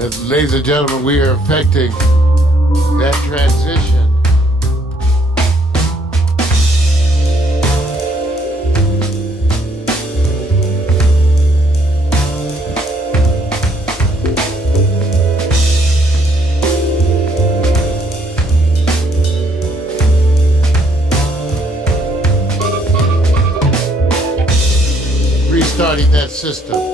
Ladies and gentlemen, we are affecting that transition. Restarting that system.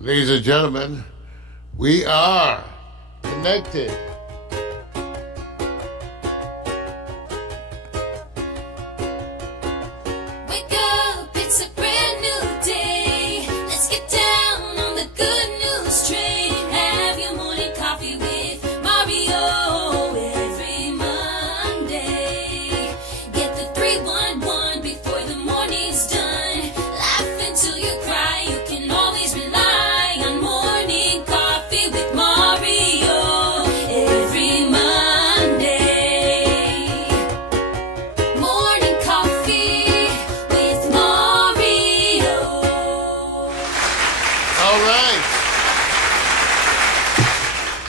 Ladies and gentlemen, we are connected. Wake up, it's a brand new day. Let's get down on the good news train. Have your morning coffee with Mario every Monday. Get the 311 before the morning's done. Laugh until you cry, you can always rely.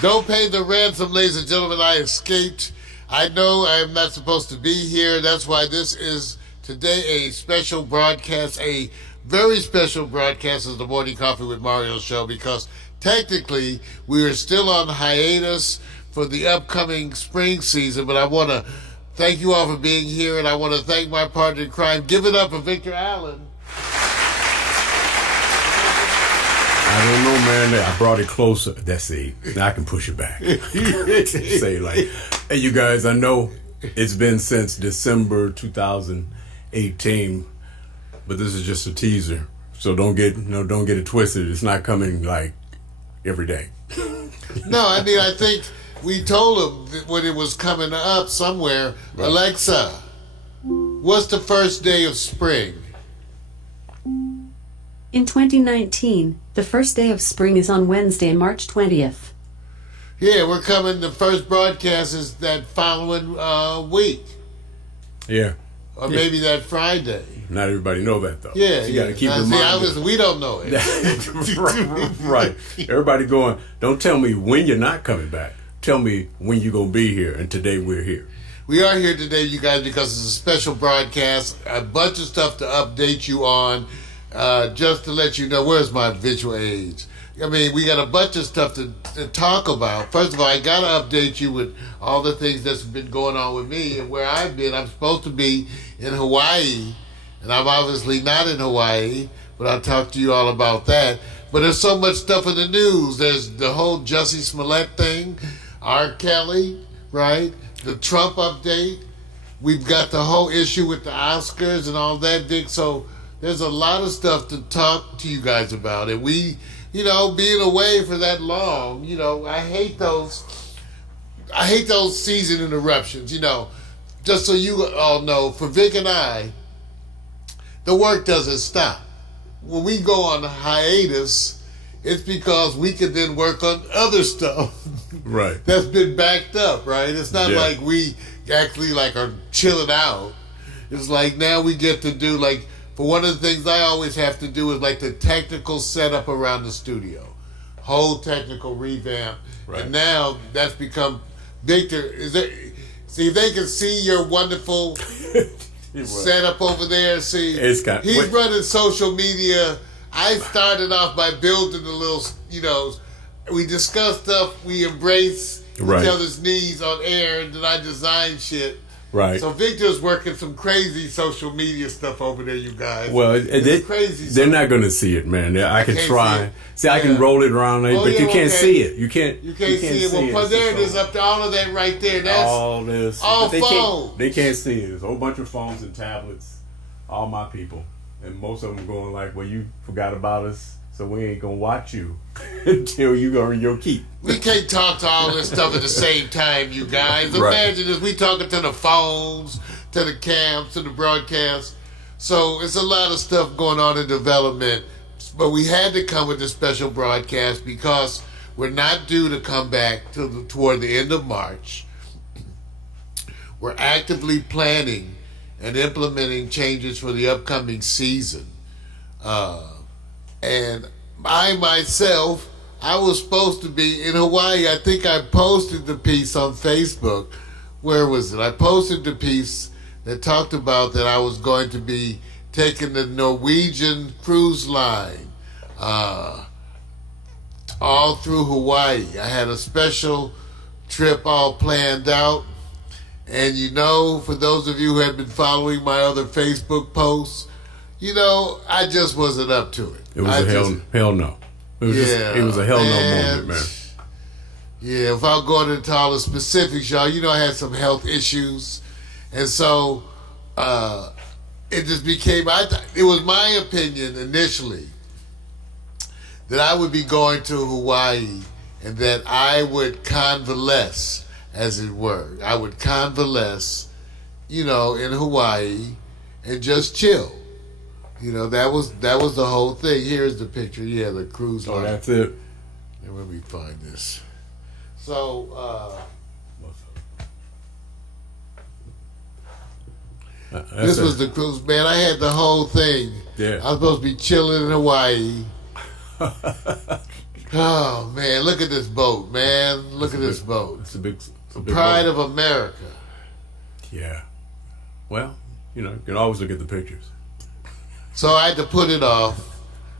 Don't pay the ransom, ladies and gentlemen. I escaped. I know I am not supposed to be here. That's why this is today a special broadcast, a very special broadcast of the Morning Coffee with Mario show, because technically we are still on hiatus for the upcoming spring season. But I want to thank you all for being here, and I want to thank my partner in crime. Give it up for Victor Allen. I don't know, man. I brought it closer. That's it. Now I can push it back. Say like, hey, you guys, I know it's been since December 2018, but this is just a teaser. So don't get it twisted. It's not coming like every day. No, I mean, I think we told him that when it was coming up somewhere, right. Alexa, what's the first day of spring? In 2019, the first day of spring is on Wednesday, March 20th. Yeah, we're coming. The first broadcast is that following week. Yeah. Or maybe that Friday. Not everybody know that, though. Yeah, so you got to keep in mind. We don't know it. Right. Everybody going, don't tell me when you're not coming back. Tell me when you're going to be here. And today we're here. We are here today, you guys, because it's a special broadcast. A bunch of stuff to update you on. Just to let you know, where's my visual aids? I mean, we got a bunch of stuff to talk about. First of all, I got to update you with all the things that's been going on with me and where I've been. I'm supposed to be in Hawaii, and I'm obviously not in Hawaii, but I'll talk to you all about that. But there's so much stuff in the news. There's the whole Jussie Smollett thing, R. Kelly, right? The Trump update. We've got the whole issue with the Oscars and all that, Dick. So there's a lot of stuff to talk to you guys about. And we, being away for that long, I hate those season interruptions, Just so you all know, for Vic and I, the work doesn't stop. When we go on hiatus, it's because we can then work on other stuff. Right. That's been backed up, right? It's not like we actually are chilling out. It's like now we get to do for one of the things I always have to do is the technical setup around the studio. Whole technical revamp. Right. And now that's become, Victor, see if they can see your wonderful setup over there. See, he's running social media. I started off by building a little, we discuss stuff, we embrace each other's needs on air, and then I design shit. Right. So Victor's working some crazy social media stuff over there, you guys. Well, crazy. They're not going to see it, man. I can try. See, I can roll it around, but you can't see it. You can't see it. Well, there it is up to all of that right there. That's all this. All phones. They can't see it. There's a whole bunch of phones and tablets. All my people. And most of them going well, you forgot about us, so we ain't going to watch you. until you earn your keep. We can't talk to all this stuff at the same time, you guys. Right. Imagine this. We talking to the phones, to the cams, to the broadcast. So it's a lot of stuff going on in development. But we had to come with this special broadcast because we're not due to come back toward the end of March. We're actively planning and implementing changes for the upcoming season. And I myself, I was supposed to be in Hawaii. I think I posted the piece on Facebook. Where was it? I posted the piece that talked about that I was going to be taking the Norwegian cruise line all through Hawaii. I had a special trip all planned out. And you know, for those of you who have been following my other Facebook posts, you know, I just wasn't up to it. It was hell no. It was it was a hell no moment, man. Yeah, without going into all the specifics, y'all, you know I had some health issues. And so it just became, it was my opinion initially that I would be going to Hawaii and that I would convalesce, as it were. I would convalesce, you know, in Hawaii and just chill. You know, that was the whole thing. Here's the picture. Yeah, the cruise line. Oh, that's it. And let me find this. So, this was the cruise, man. I had the whole thing. Yeah. I was supposed to be chilling in Hawaii. Oh, man, look at this boat, man. Look at this boat. It's a big Pride boat. of America. Yeah. Well, you know, you can always look at the pictures. So I had to put it off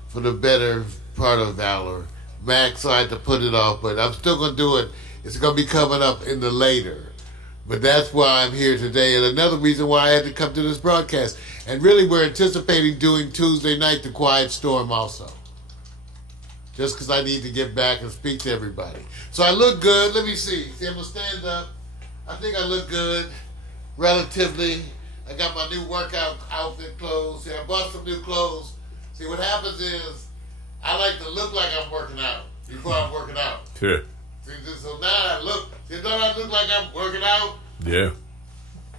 for the better part of valor. Max, so I had to put it off, but I'm still going to do it. It's going to be coming up in the later. But that's why I'm here today, and another reason why I had to come to this broadcast. And really, we're anticipating doing Tuesday night, The Quiet Storm also. Just because I need to get back and speak to everybody. So I look good. Let me see. See, I'm going to stand up. I think I look good, relatively. I got my new workout outfit clothes. See, I bought some new clothes. See, what happens is I like to look like I'm working out before I'm working out. Sure. See, so now I look. See, don't I look like I'm working out? Yeah.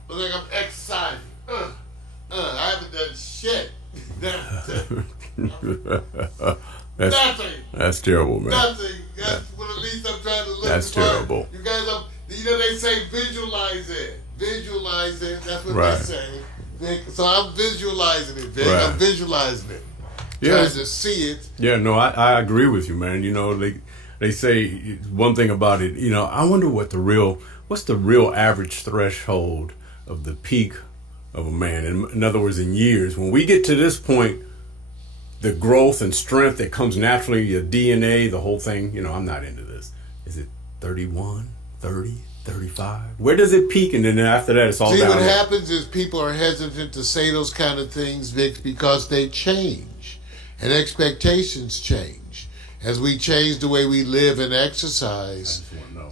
Look like I'm exercising. I haven't done shit. Nothing. That's terrible, man. Nothing. That's what at least I'm trying to look That's for. terrible. You guys, you know they say visualize it. Visualize it. That's what Right. they say. Vic. So I'm visualizing it, Vic. Right. I'm visualizing it. Yeah. Trying to see it. Yeah, no, I agree with you, man. You know, they say one thing about it, you know, I wonder what's the real average threshold of the peak of a man. In other words, in years. When we get to this point, the growth and strength that comes naturally, your DNA, the whole thing, you know, I'm not into this. Is it 31, 30, 35? Where does it peak? And then after that, it's all See, down what there. happens is people are hesitant to say those kind of things, Vic, because they change. And expectations change. As we change the way we live and exercise,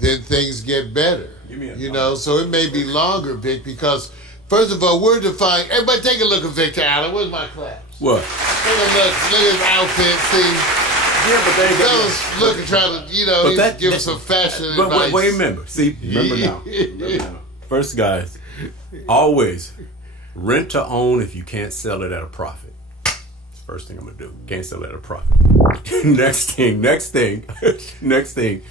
then things get better. You know, so it may be longer, Vic, because first of all, we're defining. Everybody take a look at Victor Allen. Where's my claps? What? Take a look. Look at his outfit. See, Yeah, but they fellas look and try to, you know, give us some fashion advice. But wait, remember now. Remember now. First, guys, always rent to own if you can't sell it at a profit. That's the first thing I'm gonna do. Can't sell it at a profit. Next thing.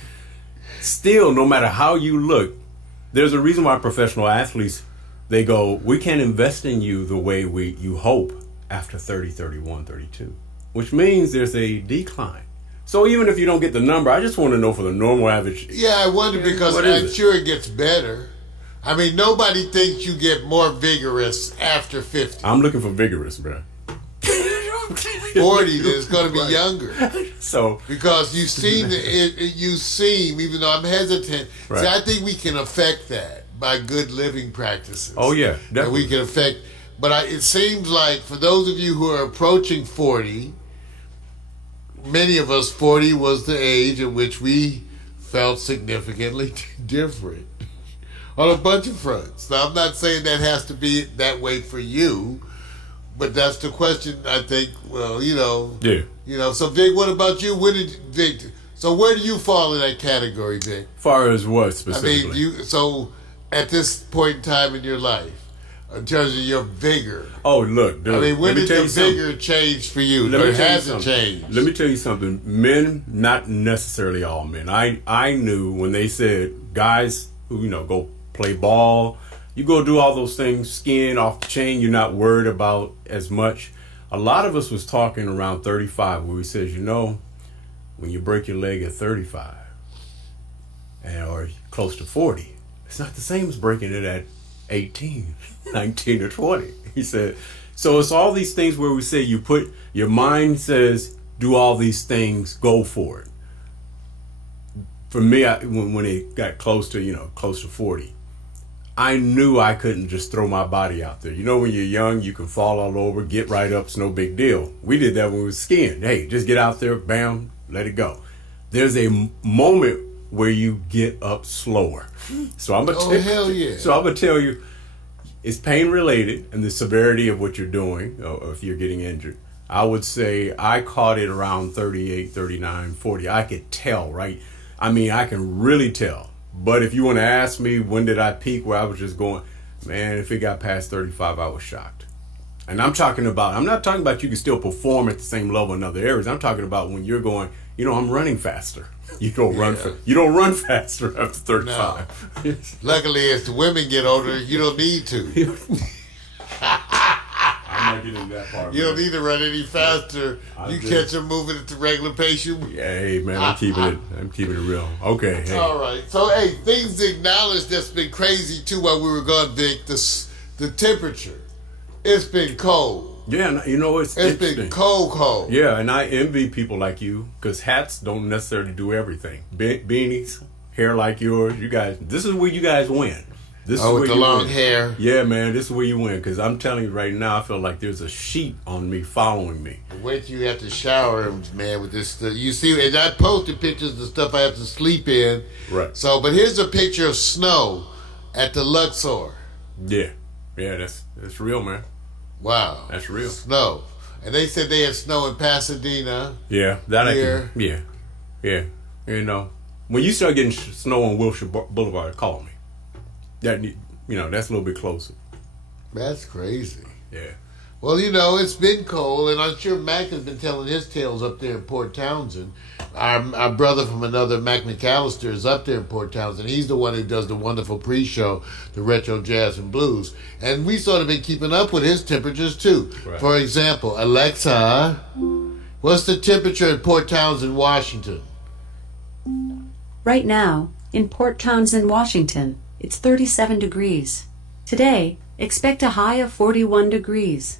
Still, no matter how you look, there's a reason why professional athletes, they go, we can't invest in you the way you hope after 30, 31, 32, which means there's a decline. So even if you don't get the number, I just want to know for the normal average. Yeah, I wonder because I'm sure it gets better. I mean, nobody thinks you get more vigorous after 50. I'm looking for vigorous, bro. 40 is going to be younger. So because you seem, even though I'm hesitant, Right. see, I think we can affect that by good living practices. Oh, yeah, And definitely. we can affect, but it seems like for those of you who are approaching 40, many of us, 40 was the age at which we felt significantly different on a bunch of fronts. Now, I'm not saying that has to be that way for you, but that's the question, I think. Well, you know. Yeah. You know, so Vic, what about you? When did Vic? So where do you fall in that category, Vic? Far as what I specifically? mean, so at this point in time in your life, in terms of your vigor. Oh, look, dude. I mean, when let me did tell your you something. vigor change for you? Let Or me tell you has it something. changed? Let me tell you something. Men, not necessarily all men. I knew when they said guys who go play ball, you go do all those things, skiing off the chain. You're not worried about as much. A lot of us was talking around 35, where we says, when you break your leg at 35, or close to 40, it's not the same as breaking it at 18, 19, or 20. He said, so it's all these things where we say you put, your mind says, do all these things, go for it. For me, when it got close to 40, I knew I couldn't just throw my body out there. When you're young, you can fall all over, get right up, it's no big deal. We did that when we were skiing. Hey, just get out there, bam, let it go. There's a moment where you get up slower. So I'm gonna hell yeah. So I'm gonna tell you, it's pain related and the severity of what you're doing, or if you're getting injured. I would say I caught it around 38, 39, 40. I could tell, right? I mean, I can really tell. But if you want to ask me when did I peak, where I was just going, man, if it got past 35, I was shocked. And I'm not talking about you can still perform at the same level in other areas. I'm talking about when you're going, I'm running faster. You don't run faster after 35. No. Luckily, as the women get older, you don't need to. I'm not getting that part. You don't need to run any faster. You just catch them moving at the regular pace. Yeah, hey man, I'm keeping it real. Okay, hey. All right. So hey, things to acknowledge that's been crazy too while we were gone, Vic. The temperature. It's been cold. Yeah, it's been cold. Yeah, and I envy people like you because hats don't necessarily do everything. Beanies, hair like yours, you guys. This is where you guys win. This is where with the you long win. hair. Yeah, man, this is where you win because I'm telling you right now, I feel like there's a sheet on me following me. Wait till you have to shower, man, with this stuff. You see, and I posted pictures of the stuff I have to sleep in. Right. So, but here's a picture of snow at the Luxor. Yeah, that's real, man. Wow. That's real. Snow. And they said they had snow in Pasadena. Yeah, that here. Yeah. When you start getting snow on Wilshire Boulevard, call me. That's a little bit closer. That's crazy. Yeah. Well, it's been cold, and I'm sure Mac has been telling his tales up there in Port Townsend. Our brother from another, Mac McAllister, is up there in Port Townsend. He's the one who does the wonderful pre-show, the Retro Jazz and Blues. And we sort of been keeping up with his temperatures, too. Right. For example, Alexa, what's the temperature in Port Townsend, Washington? Right now, in Port Townsend, Washington, it's 37 degrees. Today, expect a high of 41 degrees.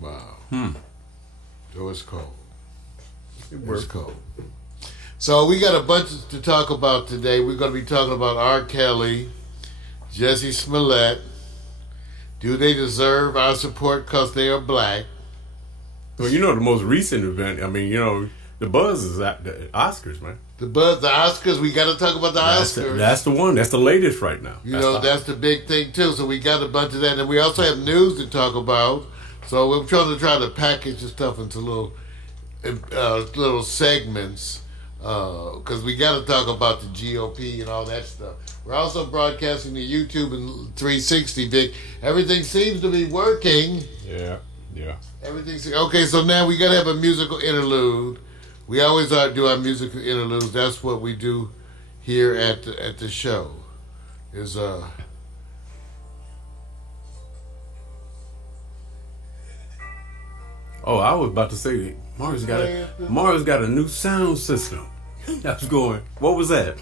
Wow. So it's cold. It's cold. So we got a bunch to talk about today. We're going to be talking about R. Kelly, Jussie Smollett. Do they deserve our support because they are black? Well, the most recent event, the buzz is at the Oscars, man. The Oscars, we got to talk about the Oscars. That's the one. That's the latest right now. That's the big thing, too. So we got a bunch of that. And we also have news to talk about. So we're trying to package the stuff into little segments because we got to talk about the GOP and all that stuff. We're also broadcasting to YouTube and 360, Vic. Everything seems to be working. Yeah. Everything's okay. So now we got to have a musical interlude. We always do our musical interludes. That's what we do here at the show. Oh, I was about to say Mario's got a new sound system. I was going, what was that?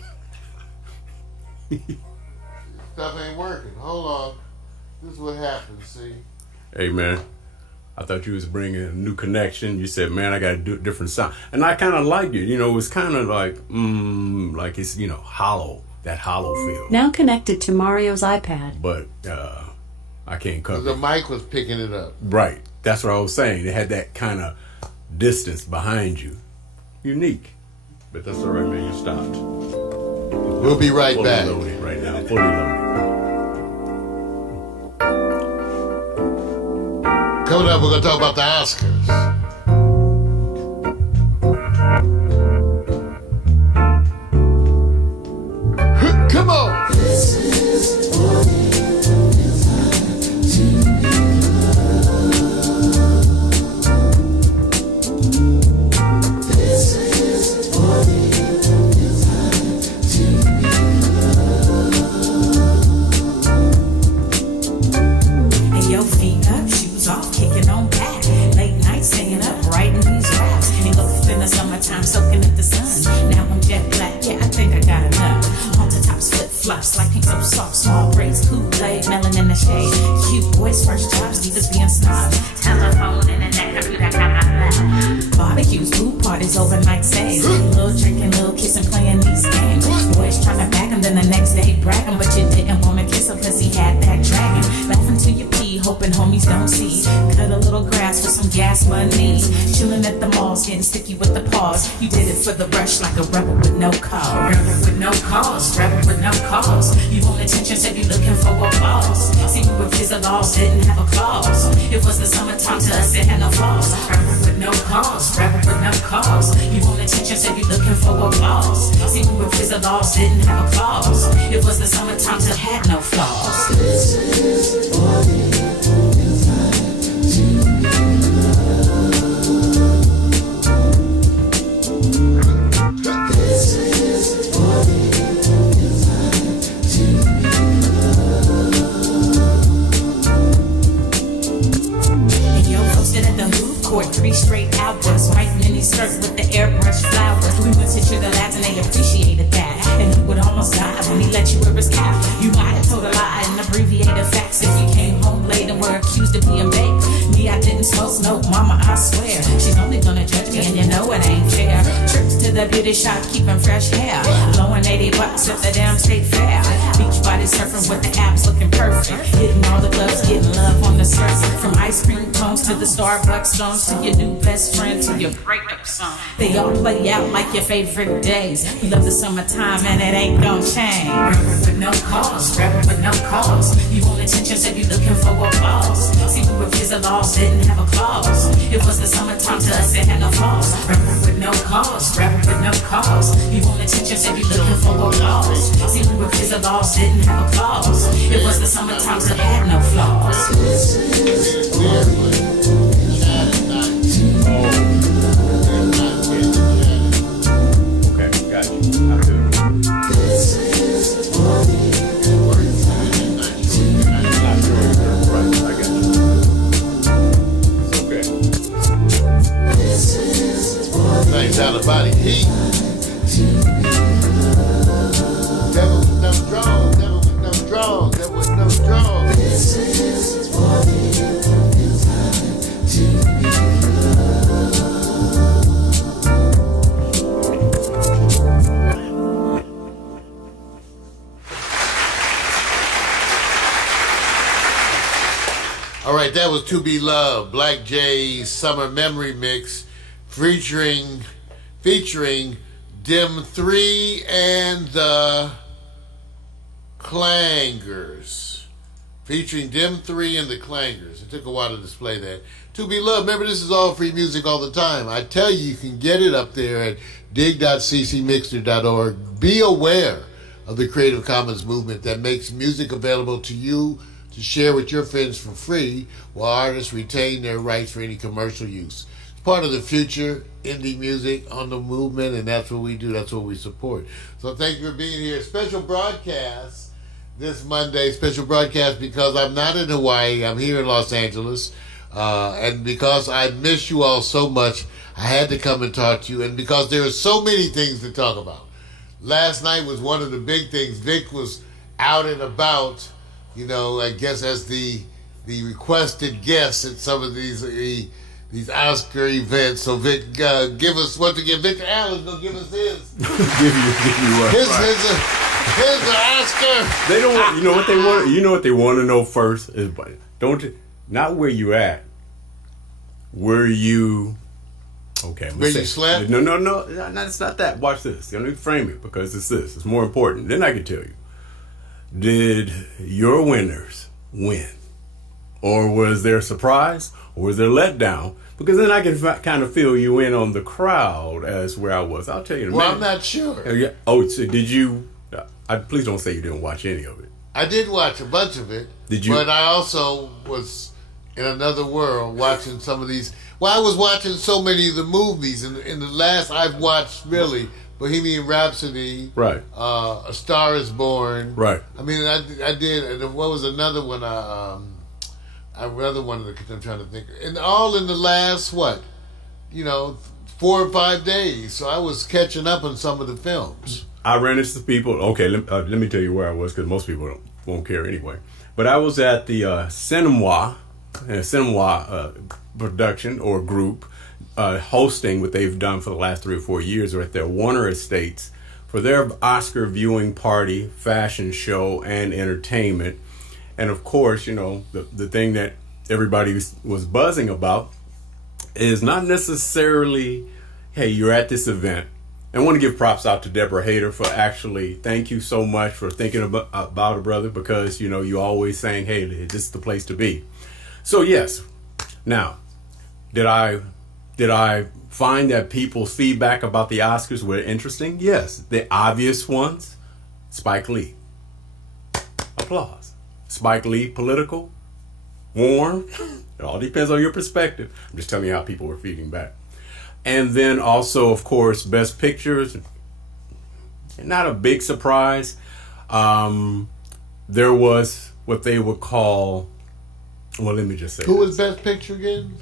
Stuff ain't working. Hold on. This is what happens, see? Hey, man. I thought you was bringing a new connection. You said, man, I got to do a different sound. And I kind of like it. It's kind of like it's, hollow, that hollow feel. Now connected to Mario's iPad. But I can't cover The it. mic was picking it up. Right. That's what I was saying. It had that kind of distance behind you. Unique. But that's all right, man. You stopped. We'll be right Fully back. loaded right now. Fully loaded. Coming up, we're going to talk about the Oscars. so soft, small braids, Kool-Aid, melon in the shade. Cute boys, first jobs, leaders being snobs. Telephone, internet, computer, barbecues, food parties, overnight stays. Little drinking, little kissing, playing these games. Boys trying to back him, then the next day bragging, but you didn't want to kiss him cause he had that dragon. Laughing till you pee, hoping homies don't see. Cut a little grass for some gas money. Chilling at the malls, getting sticky with the paws. You did it for the rush like a rebel with no cause. Rebel with no cause, rebel with no cause. You want attention, said you looking for applause. See, we were kids, the laws didn't have a clause. It was the summertime to us, it had no flaws. Rebel with no cause, rebel with no cause. You want attention, said you looking for applause. See, we were kids, the laws didn't have a clause. It was the summertime to had no flaws. This is what it feels like to be loved. This is what it feels like to be loved. And yo, posted at the hoop court, 3 straight hours. White mini skirt with the airbrush flowers. We went to the lads and they appreciated that. And he would almost die when he let you wear his cap. You might have told a lie and abbreviated facts if you came home late and were accused of being baked. Me, I didn't smoke, mama, I swear. She's only gonna judge me and you know it ain't fair. Trips to the beauty shop, keeping fresh hair. Blowing $80 at the damn state fair. Beach body surfing with the abs looking perfect. Hitting all the clubs, getting love on the surface. From ice cream cones to the Starbucks stones, to your new best friend, to your breakup song. They all play out like your favorite days. We love the summertime and it ain't gon' change. Rebel with no cause, rebel with no cause. You want attention, said you looking for applause. See, we were kids, the laws didn't have a clause. It was the summertime to us, it had no flaws. Rebel with no cause, rebel with no cause. You want attention, said you looking for applause. See, we were kids, the laws didn't have a clause. It was the summertime to had no flaws. This is what it feels like to be Got you. I do. This is what it feels like to be Not sure. Right. I got you. It's okay. This is what Thanks, out of body heat. Devil with no draws, devil with no draws, devil with no draws. This is what it feels like to be loved. All right, that was To Be Loved, Black J's Summer Memory Mix, featuring Dim 3 and the Clangers. Featuring Dim 3 and the Clangers. It took a while to display that. To Be Loved, remember this is all free music all the time. I tell you, you can get it up there at dig.ccmixter.org. Be aware of the Creative Commons movement that makes music available to you to share with your friends for free while artists retain their rights for any commercial use. It's part of the future indie music on the movement, and that's what we do. That's what we support. So thank you for being here. Special broadcast this Monday. Special broadcast because I'm not in Hawaii. I'm here in Los Angeles. And because I miss you all so much, I had to come and talk to you. And because there are so many things to talk about. Last night was one of the big things. Vic was out and about, you know, I guess as the requested guest at some of these Oscar events. So Vic, give us once again. Victor Allen's gonna give us his. give you what? His Oscar. They don't. You know what they want. You know what they want to know first is, not where you at. Where you? Okay. Where you slept? No. It's not that. Watch this. Let me frame it because it's this. It's more important. Then I can tell you. Did your winners win? Or was there a surprise? Or was there a letdown? Because then I can kind of fill you in on the crowd as where I was. I'll tell you in a minute. I'm not sure. Yeah. Oh, so did you... please don't say you didn't watch any of it. I did watch a bunch of it. Did you? But I also was in another world watching some of these... Well, I was watching so many of the movies. In the last I've watched, really... Bohemian Rhapsody, right? A Star Is Born, right? I mean, I did. And what was another one? Another one that I'm trying to think. And all in the last 4 or 5 days. So I was catching up on some of the films. I ran into people. Okay, let me tell you where I was because most people won't care anyway. But I was at the Cinema production or group hosting what they've done for the last 3 or 4 years, or at their Warner Estates for their Oscar viewing party, fashion show, and entertainment. And of course, you know, the thing that everybody was buzzing about is not necessarily, hey, you're at this event. And I want to give props out to Deborah Hayter for actually, thank you so much for thinking about a brother, because, you know, you always saying, hey, this is the place to be. So yes, now, did I find that people's feedback about the Oscars were interesting? Yes. The obvious ones, Spike Lee. Applause. Spike Lee, political, warm. It all depends on your perspective. I'm just telling you how people were feeding back. And then also, of course, Best Pictures. Not a big surprise. There was what they would call, well, let me just say. Who was Best Picture again?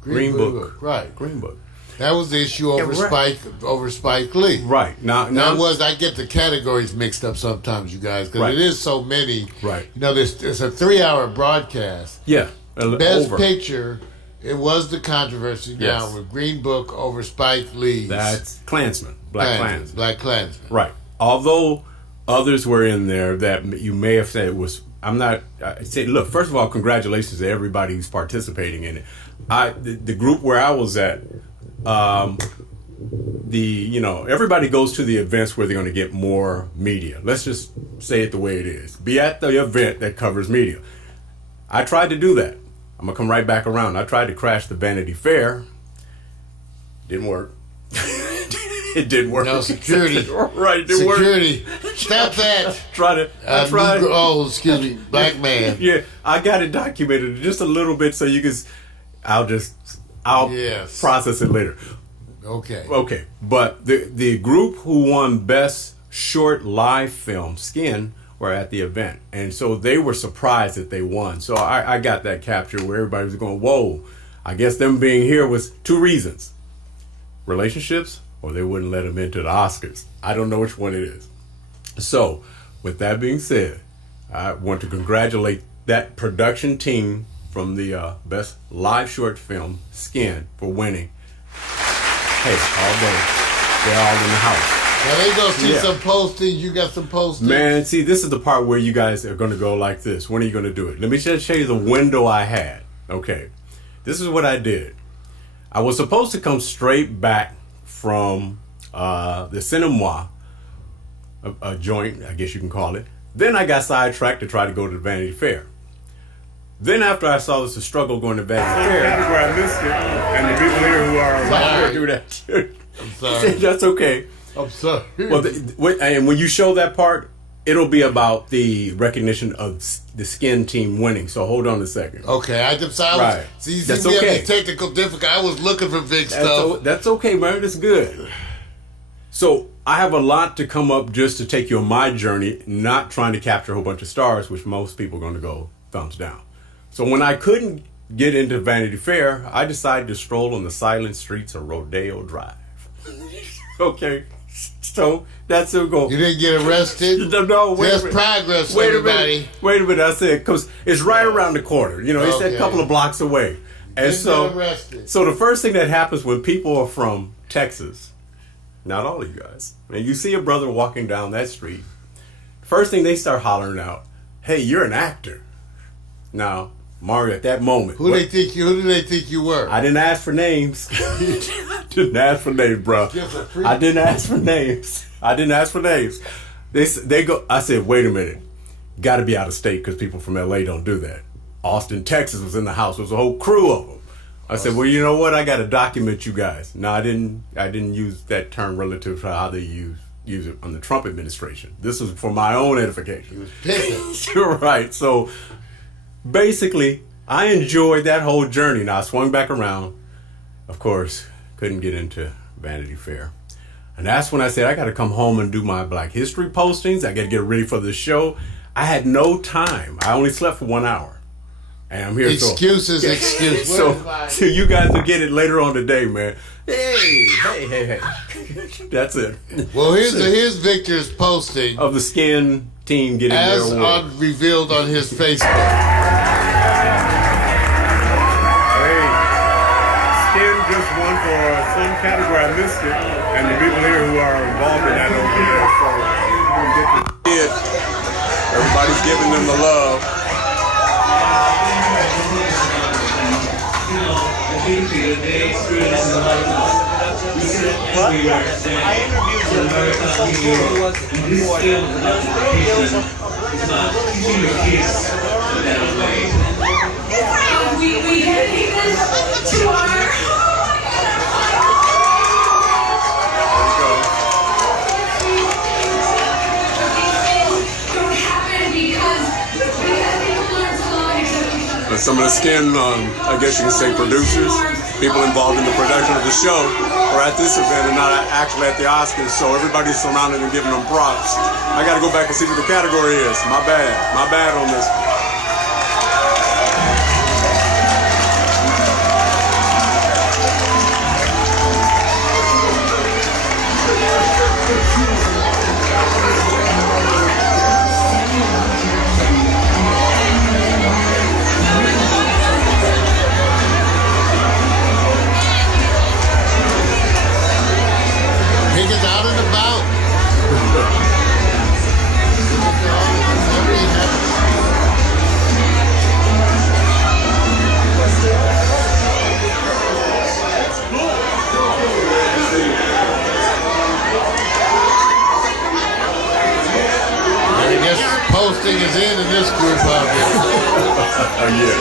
Green Book. Right. Green Book. That was the issue over Spike Lee. Right. Now I get the categories mixed up sometimes, you guys, because it is so many. Right. You know, there's a 3-hour broadcast. Yeah. Best Picture, it was the controversy now with Green Book over Spike Lee. That's Klansman. Black Klansman. Right. Although others were in there that you may have said was, look, first of all, congratulations to everybody who's participating in it. The group where I was at, everybody goes to the events where they're going to get more media. Let's just say it the way it is. Be at the event that covers media. I tried to do that. I'm going to come right back around. I tried to crash the Vanity Fair. Didn't work. It didn't work. No, security. Right, it didn't work. Security. Stop that. I tried. Excuse me, black man. Yeah, I got it documented just a little bit so you can. I'll process it later. Okay. But the group who won Best Short Live Film, Skin, were at the event. And so they were surprised that they won. So I got that capture where everybody was going, whoa. I guess them being here was 2 reasons. Relationships, or they wouldn't let them into the Oscars. I don't know which one it is. So, with that being said, I want to congratulate that production team from the Best Live Short Film, Skin, for winning. Hey, all day. They're all in the house. Now they gonna see some postings. You got some postings. Man, see, this is the part where you guys are going to go like this. When are you going to do it? Let me just show you the window I had. Okay. This is what I did. I was supposed to come straight back from the cinema, a joint, I guess you can call it. Then I got sidetracked to try to go to the Vanity Fair. Then after I saw this struggle going to Vanity Fair, that's where I missed it. And the people here who are do that. I'm sorry. That's okay. I'm sorry. Well, and when you show that part, it'll be about the recognition of the Skin team winning. So hold on a second. Okay, I right. See, that's we okay. have these technical difficulties. I was looking for big stuff. That's okay, man. That's good. So I have a lot to come up just to take you on my journey, not trying to capture a whole bunch of stars, which most people are going to go thumbs down. So when I couldn't get into Vanity Fair, I decided to stroll on the silent streets of Rodeo Drive. Okay. So that's it. Go. You didn't get arrested? No, wait There's a minute. progress, wait everybody. Wait a minute. I said, because it's right around the corner. You know, it's a couple of blocks away. And Didn't get arrested. So the first thing that happens when people are from Texas, not all of you guys, and you see a brother walking down that street, first thing they start hollering out, hey, you're an actor. Now, Mario, at that moment, who do they think you were? I didn't ask for names. Didn't ask for names, bro. I didn't ask for names. They go. I said, wait a minute. Got to be out of state because people from LA don't do that. Austin, Texas was in the house. There was a whole crew of them. I said, well, you know what? I got to document you guys. No, I didn't use that term relative to how they use it on the Trump administration. This was for my own edification. He was pissing. You're right. So basically, I enjoyed that whole journey. Now I swung back around. Of course, couldn't get into Vanity Fair. And that's when I said, I got to come home and do my Black History postings. I got to get ready for the show. I had no time. I only slept for 1 hour. And I'm here. Excuses. So you guys will get it later on today, man. Hey. That's it. Well, here's Victor's posting of the skin team getting their award. As revealed on his Facebook. Hey, skin just won for some category. I missed it. And the people here who are involved in that over there. So we'll get to it. Everybody's giving them the love. Some of the skin, I guess you can say producers, people involved in the production of the show are at this event and not actually at the Oscars, so everybody's surrounded and giving them props. I gotta go back and see what the category is. My bad on this. Out and about. I guess posting is in this group out there. Yeah.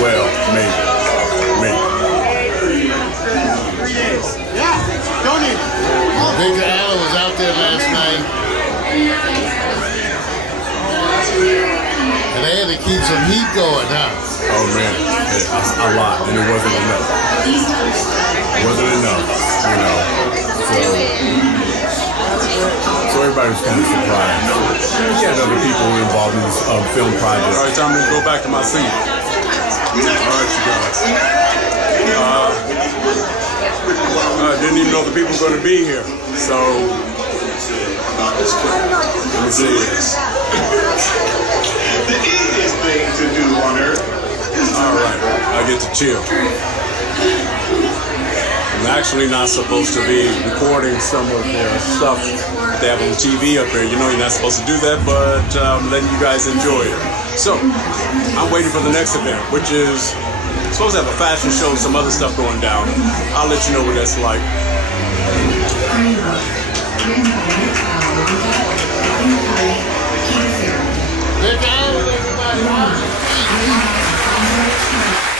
Well, maybe. Yeah, don't even. Victor Allen was out there last night. And they had to keep some heat going, huh? Oh man, a lot, and it wasn't enough. You know. So everybody was kind of surprised. We had other people involved in this film project. All right, time to go back to my seat. All right, you guys. I didn't even know the people were going to be here. So, let me see. The easiest thing to do on earth. All right, I get to chill. I'm actually not supposed to be recording some of their stuff that they have on TV up there. You know you're not supposed to do that, but I'm letting you guys enjoy it. So, I'm waiting for the next event, which is supposed to have a fashion show and some other stuff going down. I'll let you know what that's like.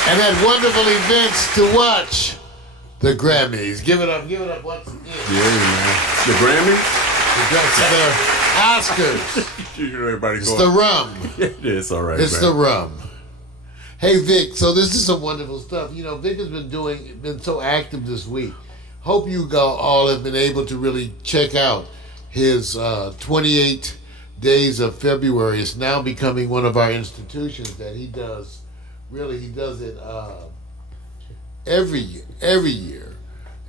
And at wonderful events to watch, the Grammys. Give it up once again. Yeah, man. The Grammys? The Oscars. You know everybody It's going. the rum. It's all right, It's man. the rum. Hey Vic, so this is some wonderful stuff. You know, Vic has been so active this week. Hope you all have been able to really check out his 28 Days of February. It's now becoming one of our institutions that he does. Really, he does it every year,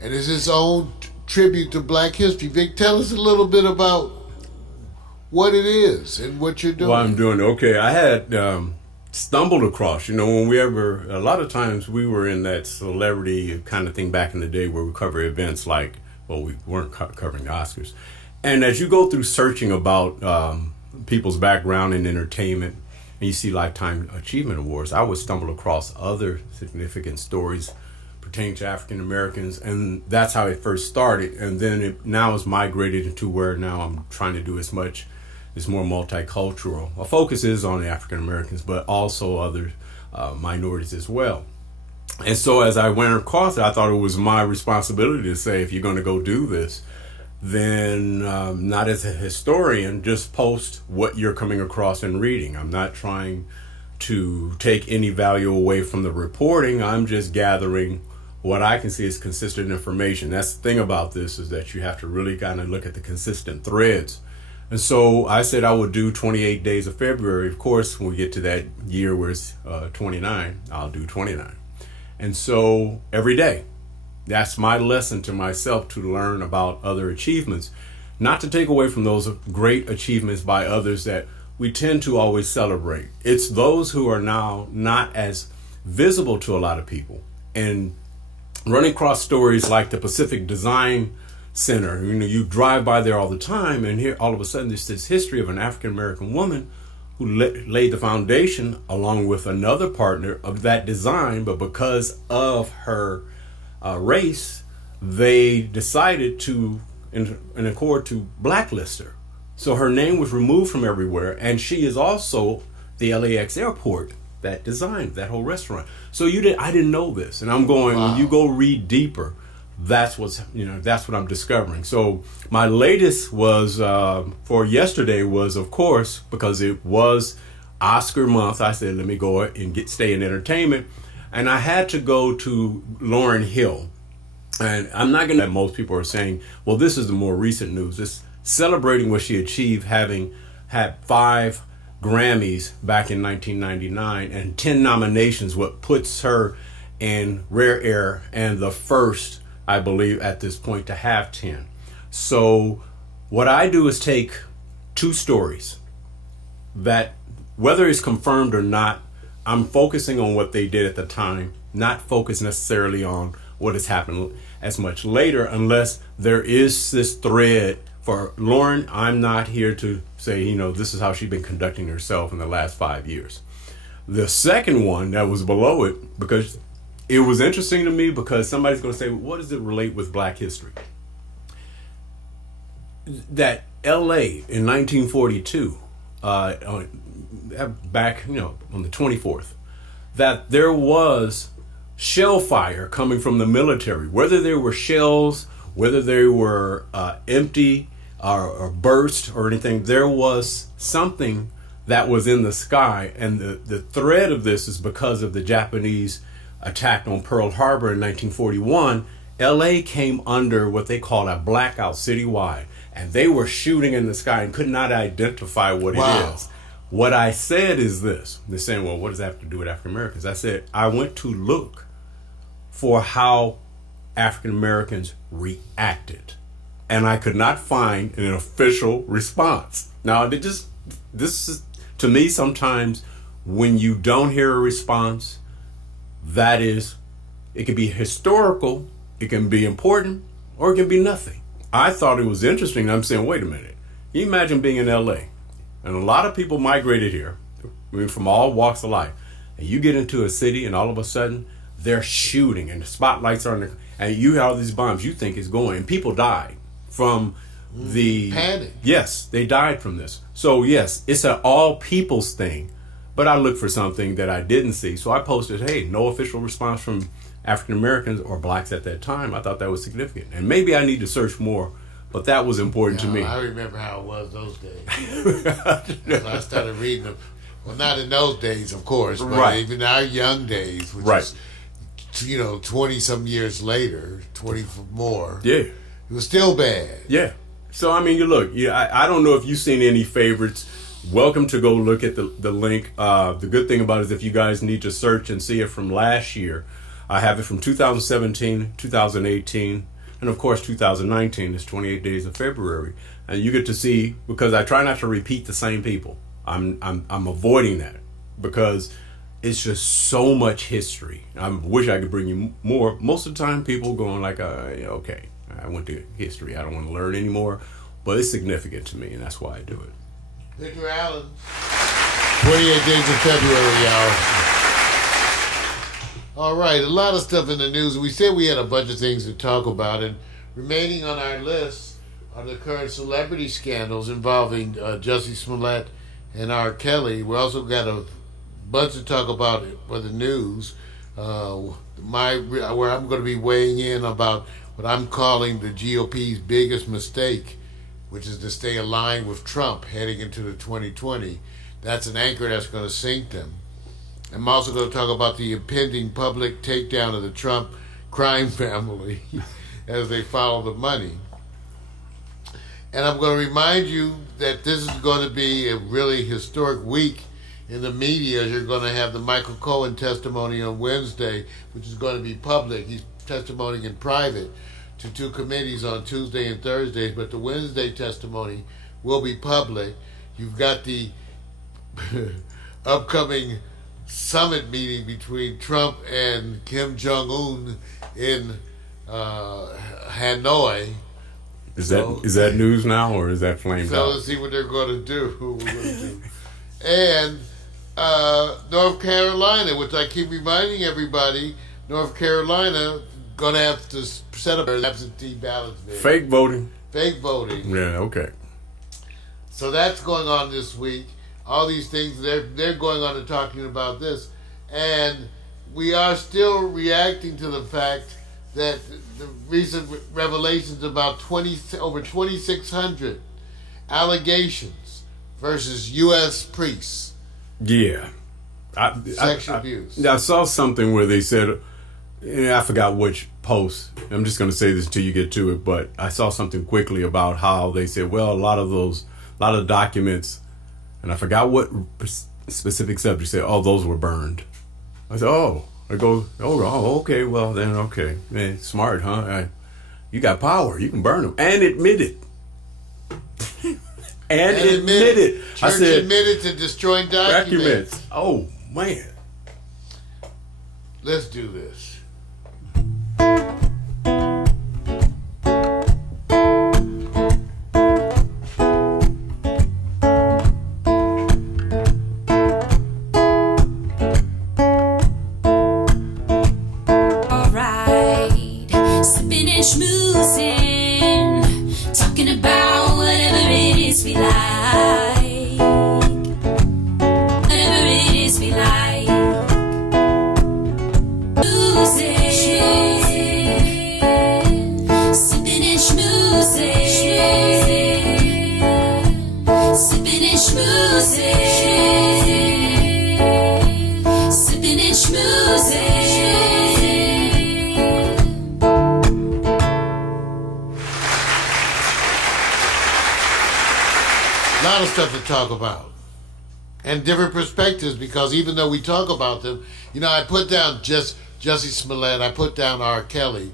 and it's his own tribute to Black history. Vic, tell us a little bit about what it is and what you're doing. What I'm doing, okay. I had stumbled across, when a lot of times we were in that celebrity kind of thing back in the day where we cover events like, well, we weren't covering the Oscars. And as you go through searching about people's background in entertainment, and you see Lifetime Achievement Awards, I would stumble across other significant stories pertaining to African Americans, and that's how it first started. And then it now is migrated into where now I'm trying to do it's more multicultural. My focus is on the African Americans, but also other minorities as well. And so as I went across it, I thought it was my responsibility to say, if you're going to go do this, then not as a historian, just post what you're coming across and reading. I'm not trying to take any value away from the reporting. I'm just gathering what I can see as consistent information. That's the thing about this, is that you have to really kind of look at the consistent threads And so I said I would do 28 days of February. Of course, when we get to that year where it's 29, I'll do 29. And so every day, that's my lesson to myself, to learn about other achievements, not to take away from those great achievements by others that we tend to always celebrate. It's those who are now not as visible to a lot of people. And running across stories like the Pacific Design Center, you drive by there all the time, and here all of a sudden there's this history of an African American woman who laid the foundation along with another partner of that design, but because of her race, they decided to, in accord, to blacklist her. So her name was removed from everywhere, and she is also the LAX airport that designed that whole restaurant. So I didn't know this, and I'm going. Wow. When you go read deeper, that's what I'm discovering. So my latest was for yesterday was, of course, because it was Oscar month. I said, let me go and stay in entertainment, and I had to go to Lauryn Hill. And I'm not going to, most people are saying, well, this is the more recent news. It's celebrating what she achieved, having had 5 Grammys back in 1999 and 10 nominations, what puts her in rare air and the first, I believe, at this point to have 10. So what I do is take 2 stories that, whether it's confirmed or not, I'm focusing on what they did at the time, not focus necessarily on what has happened as much later, unless there is this thread. For Lauren, I'm not here to say, this is how she's been conducting herself in the last 5 years. The second one that was below it, because it was interesting to me, because somebody's going to say, what does it relate with Black history? That LA in 1942, back, on the 24th, that there was shell fire coming from the military, whether there were shells, whether they were empty or burst or anything, there was something that was in the sky. And the thread of this is because of the Japanese attack on Pearl Harbor in 1941. LA came under what they call a blackout citywide, and they were shooting in the sky and could not identify what it is. What I said is this. They're saying, well, what does that have to do with African Americans? I said, I went to look for how African Americans reacted, and I could not find an official response. Now, this is, to me, sometimes when you don't hear a response, that is, it can be historical, it can be important, or it can be nothing. I thought it was interesting. I'm saying, wait a minute. Can you imagine being in LA? And a lot of people migrated here, from all walks of life. And you get into a city and all of a sudden they're shooting and the spotlights are on the, and you have all these bombs you think is going, and people died from the panic. Yes, they died from this. So yes, it's an all people's thing, but I looked for something that I didn't see. So I posted, hey, no official response from African Americans or blacks at that time. I thought that was significant. And maybe I need to search more, but that was important to me. I remember how it was those days. I started reading them. Well, not in those days, of course, but right. Even our young days, which right. is, 20-some years later, 20 more. Yeah. It was still bad. Yeah. So, I mean, you look, I don't know if you've seen any favorites. Welcome to go look at the link. The good thing about it is if you guys need to search and see it from last year, I have it from 2017, 2018, and of course 2019 is 28 days of February. And you get to see, because I try not to repeat the same people. I'm avoiding that because it's just so much history. I wish I could bring you more. Most of the time people going like, okay, I went to history. I don't want to learn anymore, but it's significant to me, and that's why I do it. Victor Allen, 28 days of February, y'all. All right, a lot of stuff in the news. We said we had a bunch of things to talk about, and remaining on our list are the current celebrity scandals involving Jussie Smollett and R. Kelly. We also got a bunch to talk about for the news, where I'm going to be weighing in about what I'm calling the GOP's biggest mistake, which is to stay aligned with Trump heading into the 2020. That's an anchor that's going to sink them. I'm also going to talk about the impending public takedown of the Trump crime family as they follow the money. And I'm going to remind you that this is going to be a really historic week in the media. You're going to have the Michael Cohen testimony on Wednesday, which is going to be public. He's testimonying in private to two committees on Tuesday and Thursdays, but the Wednesday testimony will be public. You've got the upcoming summit meeting between Trump and Kim Jong Un in Hanoi. Is that news now, or is that flamed So out? let's see what they're going to do. And North Carolina, which I keep reminding everybody, North Carolina going to have to set up absentee ballots there. Fake voting. Fake voting. Yeah, okay. So that's going on this week. All these things, they're going on and talking about this. And we are still reacting to the fact that the recent revelations about over 2,600 allegations versus U.S. priests. Yeah. Sexual abuse. I saw something where they said, I forgot which post. I'm just going to say this until you get to it, but I saw something quickly about how they said, well, a lot of documents, and I forgot what specific subject, said, oh, those were burned. I said, okay, well then, okay. Man, smart, huh? You got power. You can burn them. And admit it. and admit it. Church admitted to destroying documents. Oh, man. Let's do this. Schmoozing, talking about whatever it is we like, whatever it is we like. Schmoozing, sipping and schmoozing, sipping and schmoozing, sipping and schmoozing. A lot of stuff to talk about and different perspectives, because even though we talk about them, I put down just Jussie Smollett, I put down R. Kelly,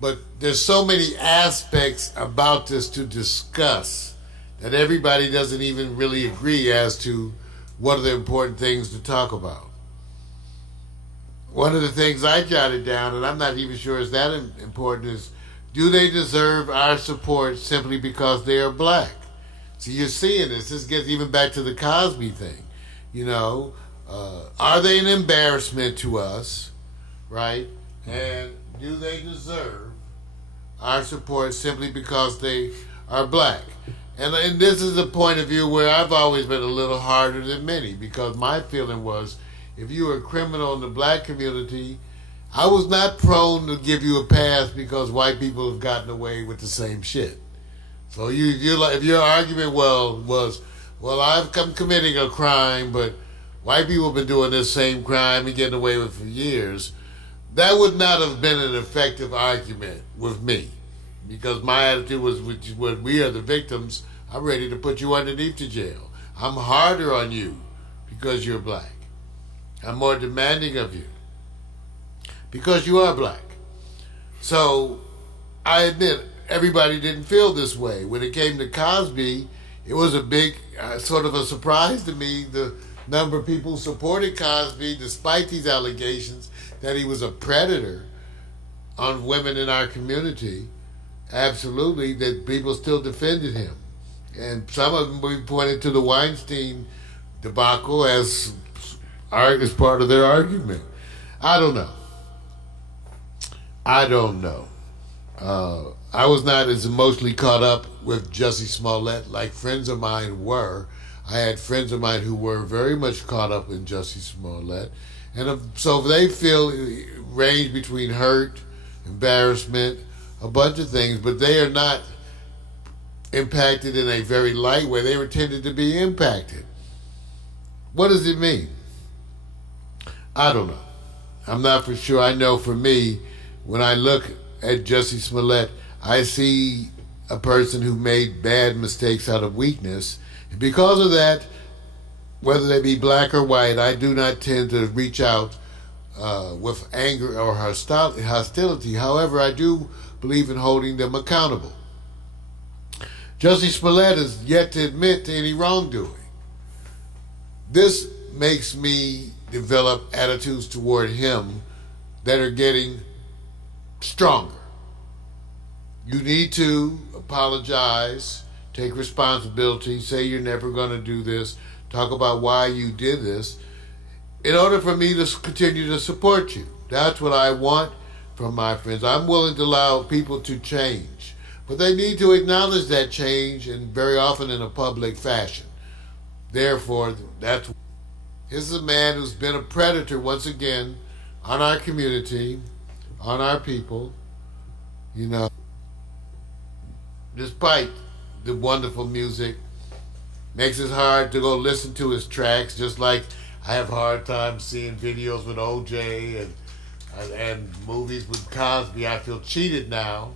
but there's so many aspects about this to discuss that everybody doesn't even really agree as to what are the important things to talk about. One of the things I jotted down, and I'm not even sure is that important, is do they deserve our support simply because they are black? So you're seeing this. This gets even back to the Cosby thing. Are they an embarrassment to us, right? And do they deserve our support simply because they are black? And this is a point of view where I've always been a little harder than many, because my feeling was, if you were a criminal in the black community, I was not prone to give you a pass because white people have gotten away with the same shit. So if your argument was, I'm committing a crime, but white people have been doing this same crime and getting away with it for years, that would not have been an effective argument with me, because my attitude was, when we are the victims, I'm ready to put you underneath the jail. I'm harder on you because you're black. I'm more demanding of you because you are black. So I admit, everybody didn't feel this way. When it came to Cosby, it was a big, sort of a surprise to me, the number of people who supported Cosby, despite these allegations that he was a predator on women in our community. Absolutely, that people still defended him. And some of them we pointed to the Weinstein debacle as part of their argument. I don't know. I was not as emotionally caught up with Jussie Smollett like friends of mine were. I had friends of mine who were very much caught up in Jussie Smollett. And so they feel range between hurt, embarrassment, a bunch of things, but they are not impacted in a very light way. They were tended to be impacted. What does it mean? I don't know. I'm not for sure. I know for me, when I look at Jussie Smollett, I see a person who made bad mistakes out of weakness. And because of that, whether they be black or white, I do not tend to reach out with anger or hostility. However, I do believe in holding them accountable. Jussie Smollett is yet to admit to any wrongdoing. This makes me develop attitudes toward him that are getting stronger. You need to apologize, take responsibility, say you're never going to do this, talk about why you did this, in order for me to continue to support you. That's what I want from my friends. I'm willing to allow people to change, but they need to acknowledge that change, and very often in a public fashion. Therefore, this is a man who's been a predator once again on our community, on our people, you know. Despite the wonderful music, makes it hard to go listen to his tracks, just like I have a hard time seeing videos with OJ and movies with Cosby. I feel cheated now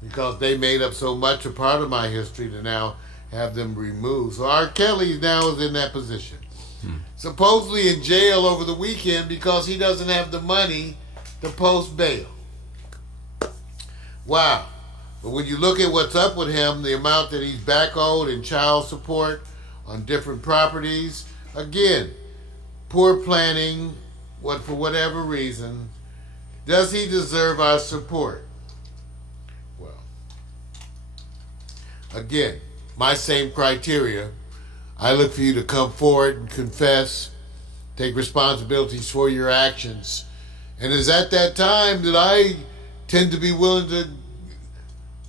because they made up so much a part of my history to now have them removed. So R. Kelly now is in that position. Supposedly in jail over the weekend because he doesn't have the money to post bail. Wow. But when you look at what's up with him, the amount that he's back owed in child support on different properties, again, poor planning, for whatever reason, does he deserve our support? Well, again, my same criteria. I look for you to come forward and confess, take responsibilities for your actions. And it's at that time that I tend to be willing to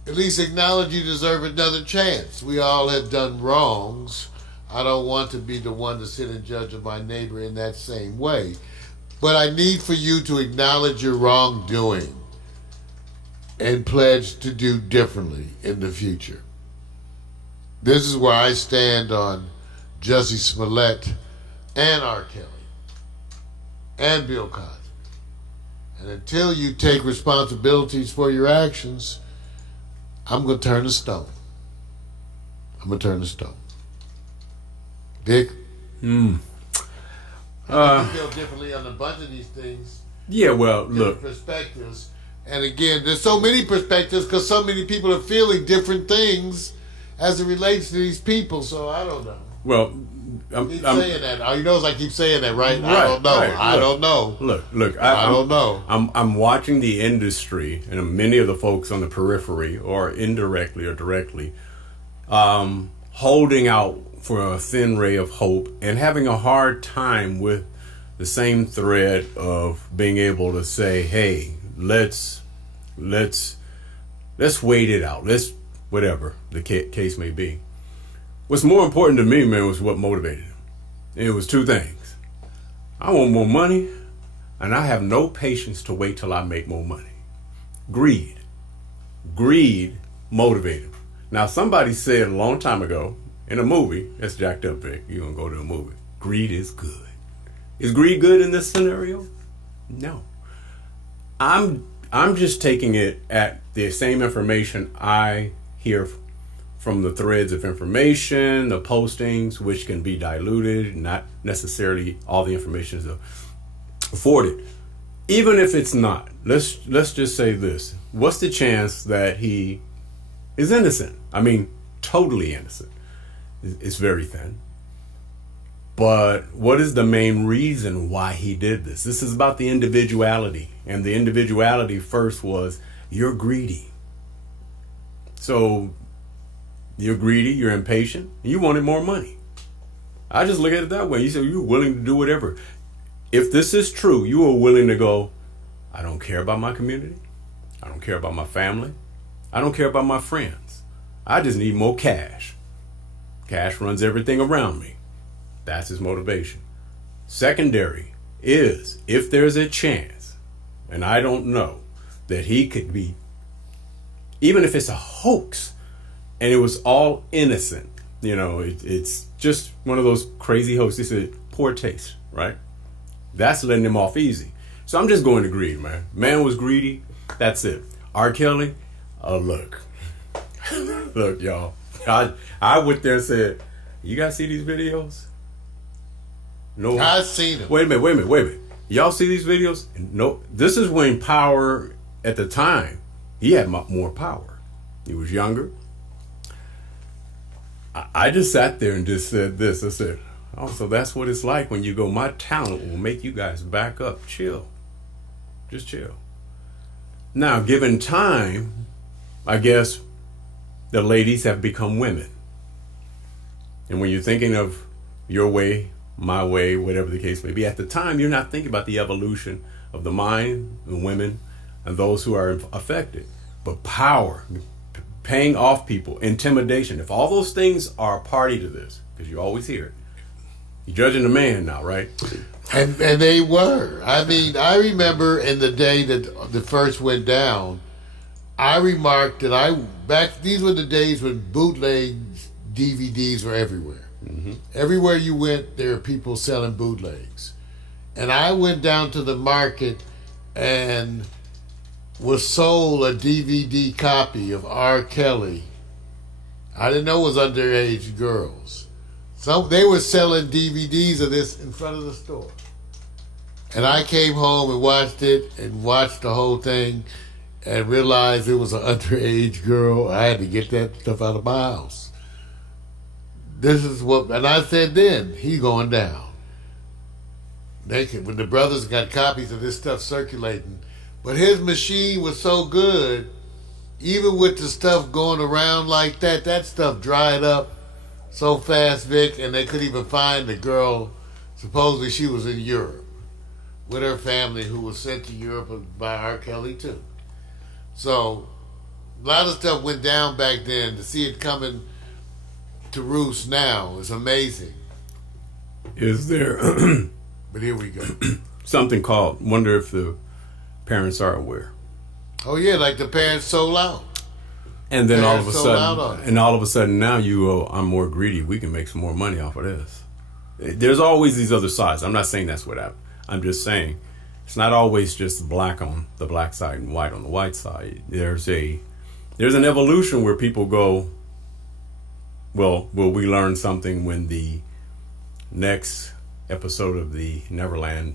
at least acknowledge you deserve another chance. We all have done wrongs. I don't want to be the one to sit and judge of my neighbor in that same way. But I need for you to acknowledge your wrongdoing and pledge to do differently in the future. This is where I stand on Jussie Smollett and R. Kelly and Bill Cosby. And until you take responsibilities for your actions, I'm going to turn to stone. I'm going to turn to stone. Dick? I feel differently on a bunch of these things. Yeah, well, look. Perspectives. And again, there's so many perspectives because so many people are feeling different things as it relates to these people. So I don't know. Well, I'm saying that. All you know is I keep saying that, right? Right, I don't know. right. I don't know. Look. I don't know. I'm watching the industry and many of the folks on the periphery, or indirectly or directly, holding out for a thin ray of hope and having a hard time with the same thread of being able to say, "Hey, let's wait it out. Let's whatever the case may be." What's more important to me, man, was what motivated him. It was two things. I want more money, and I have no patience to wait till I make more money. Greed motivated him. Now, somebody said a long time ago in a movie, that's jacked up, Vic. You're going to go to a movie. Greed is good. Is greed good in this scenario? No. I'm just taking it at the same information I hear from the threads of information, the postings, which can be diluted, not necessarily all the information is afforded. Even if it's not, let's just say this. What's the chance that he is innocent? I mean, totally innocent. It's very thin. But what is the main reason why he did this? This is about the individuality. And the individuality first was, you're greedy. So you're greedy, you're impatient, and you wanted more money. I just look at it that way. You say you're willing to do whatever. If this is true, you are willing to go, I don't care about my community. I don't care about my family. I don't care about my friends. I just need more cash. Cash runs everything around me. That's his motivation. Secondary is, if there's a chance, and I don't know, that he could be, even if it's a hoax, and it was all innocent, it's just one of those crazy hoaxes. It's a poor taste, right? That's letting him off easy. So I'm just going to greed, man. Man was greedy. That's it. R. Kelly, look, Look, y'all. I went there and said, "You guys see these videos?" No. I've seen them. Wait a minute. Y'all see these videos? No. This is when power at the time. He had more power. He was younger. I just sat there and just said this. I said, "Oh, so that's what it's like when you go. My talent will make you guys back up. Chill. Just chill." Now, given time, I guess the ladies have become women. And when you're thinking of your way, my way, whatever the case may be, at the time, you're not thinking about the evolution of the mind, the women, and those who are affected. But power, paying off people, intimidation, if all those things are a party to this, because you always hear it, you're judging the man now, right? And they were. I mean, I remember in the day that the first went down, I remarked that these were the days when bootleg DVDs were everywhere. Mm-hmm. Everywhere you went, there were people selling bootlegs. And I went down to the market and was sold a DVD copy of R. Kelly. I didn't know it was underage girls. So they were selling DVDs of this in front of the store. And I came home and watched it and watched the whole thing and realized it was an underage girl. I had to get that stuff out of my house. And I said then, he going down. When the brothers got copies of this stuff circulating, but his machine was so good, even with the stuff going around like that, that stuff dried up so fast, Vic, and they couldn't even find the girl. Supposedly she was in Europe with her family, who was sent to Europe by R. Kelly too. So a lot of stuff went down back then. To see it coming to roost now is amazing. Is there But here we go. something called, wonder if the parents are aware. Oh yeah, like the parents sold out. And then all of a Parents sold out on it. sudden, now you go, I'm more greedy. We can make some more money off of this. There's always these other sides. I'm not saying that's what happened. I'm just saying it's not always just black on the black side and white on the white side. There's an evolution where people go, well, will we learn something when the next episode of the Neverland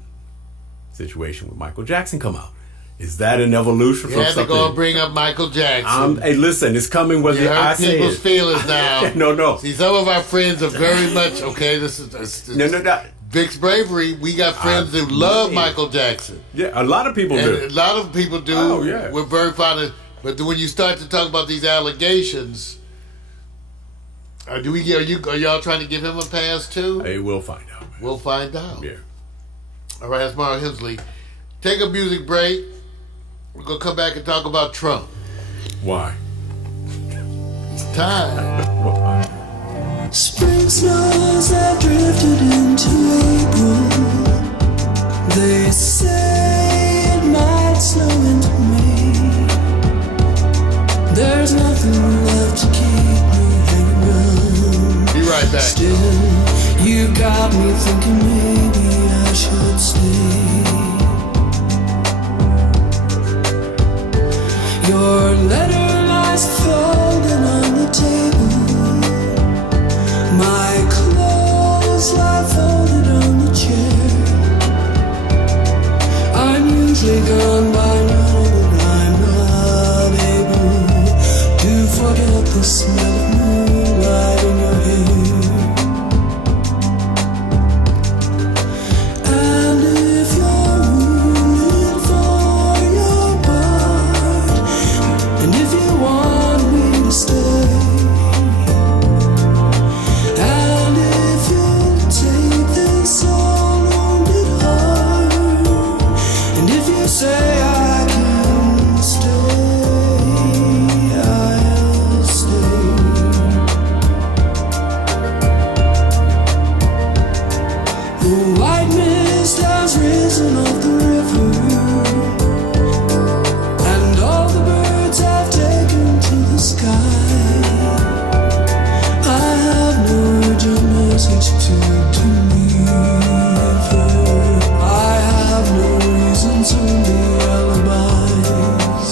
situation with Michael Jackson come out? Is that an evolution You from had to something? go and bring up Michael Jackson. Hey, listen, it's coming whether You I hurt say people's it. feelings now. No. See, some of our friends are very much, okay, this is No. Vic's bravery. We got friends who love Michael Jackson. Yeah, a lot of people And do. a lot of people do. Oh, yeah. We're very fond of, but when you start to talk about these allegations, are y'all trying to give him a pass too? Hey, we'll find out. Man. We'll find out. Yeah. All right, that's Mario Hemsley. Take a music break. We're going to come back and talk about Trump. Why? It's time. Spring snows have drifted into April. They say it might snow into May. There's nothing left to keep me hanging around. Be right back. Still, you got me thinking maybe I should stay. Your letter lies folded on the table. My clothes lie folded on the chair. I'm usually gone by now, but I'm not able to forget the smell of moonlight in your hair. And if you're rooting for your part, and if you want me to stay, and if you'll take this all on it hard, and if you say I can stay, I'll stay. The white mist has risen off the river, and all the birds have taken to the sky. I have no urgent message to deliver. I have no reason to be alibis.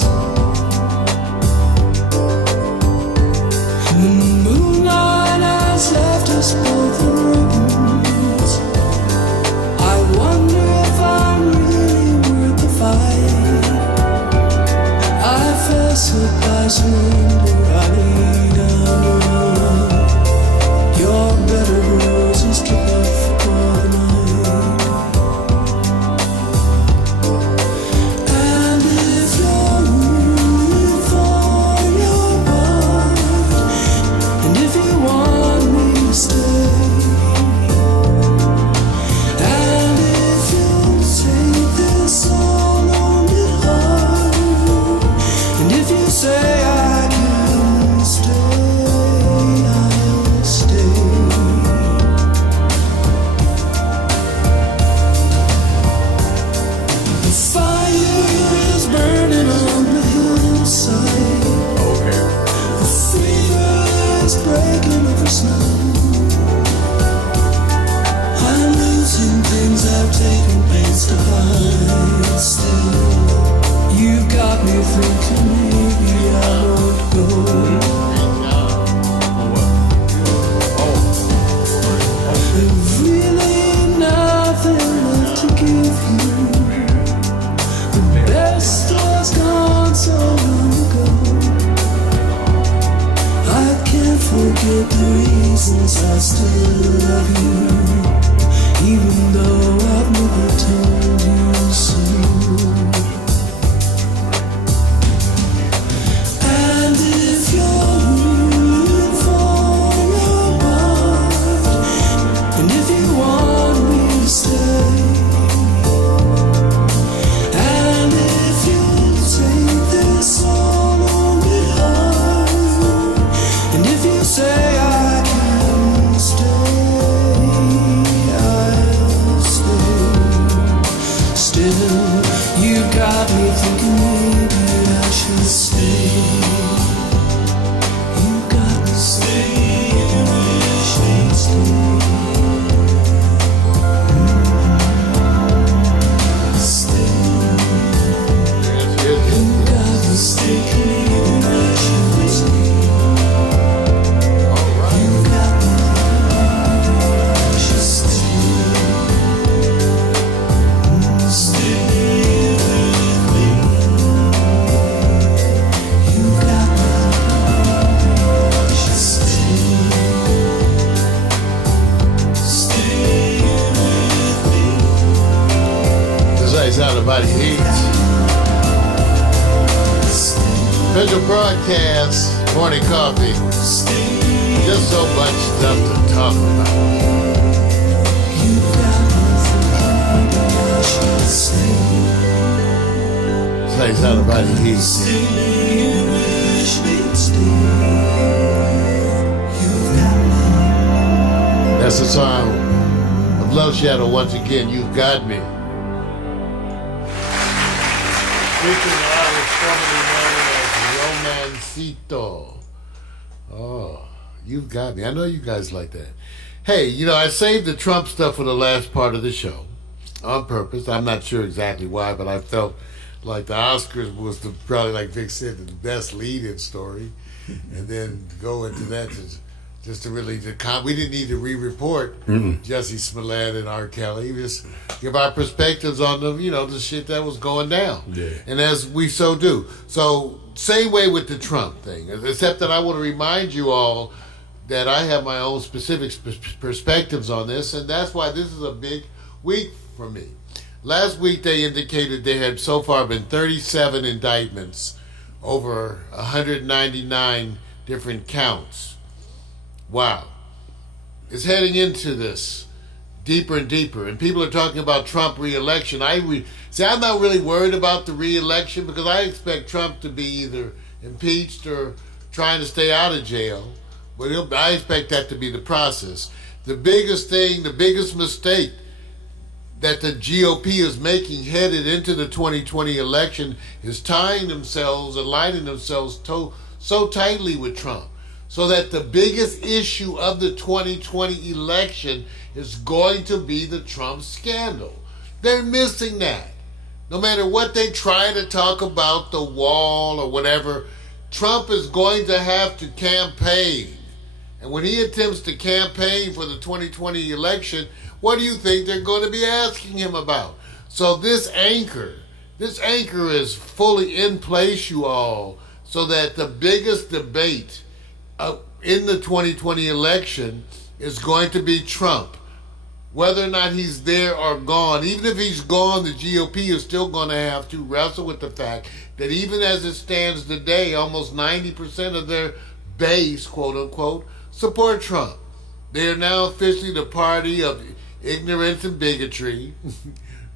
is breaking over snow. I'm losing things I've taken pains to hide still. You got me thinking maybe I won't go. There's really nothing left to give you. The best was gone so long ago. I can't forget the reasons I still love you, even though I've never told you so. And if you're rooting for your part, and if you want me to stay, and if you take this all on behind, and if you say I can stay, I'll stay. Still, you got me thinking maybe I should stay. You got me staying, wish you'd stay. Stay. You got me staying, wish you'd stay. You got me, wish you'd stay. Stay with me. You got me, wish you'd stay. Stay with me. This ain't out about heat. Special broadcast, morning coffee. Just so much stuff to talk about. You got me thinking I should stay. This ain't out about heat. Stay, wish we'd stay. You've got me. That's the song of Love Shadow once again. You've got me. Featuring the artist formerly known as Romancito. Oh, you've got me. I know you guys like that. Hey, you know, I saved the Trump stuff for the last part of the show on purpose. I'm not sure exactly why, but I felt like the Oscars was probably, like Vic said, the best lead-in story. And then go into that just to really, we didn't need to re-report Jussie Smollett and R. Kelly. Just give our perspectives on the shit that was going down. Yeah. And as we so do. So, same way with the Trump thing, except that I want to remind you all that I have my own specific perspectives on this, and that's why this is a big week for me. Last week they indicated there had so far been 37 indictments, over 199 different counts. Wow. It's heading into this deeper and deeper, and people are talking about Trump re-election. See, I'm not really worried about the re-election because I expect Trump to be either impeached or trying to stay out of jail. But I expect that to be the process. The biggest thing, the biggest mistake that the GOP is making headed into the 2020 election is tying themselves, aligning themselves so tightly with Trump, so that the biggest issue of the 2020 election is going to be the Trump scandal. They're missing that. No matter what they try to talk about, the wall or whatever, Trump is going to have to campaign. And when he attempts to campaign for the 2020 election, what do you think they're going to be asking him about? So this anchor is fully in place, you all, so that the biggest debate in the 2020 election is going to be Trump. Whether or not he's there or gone, even if he's gone, the GOP is still going to have to wrestle with the fact that even as it stands today, almost 90% of their base, quote unquote, support Trump. They are now officially the party of ignorance and bigotry,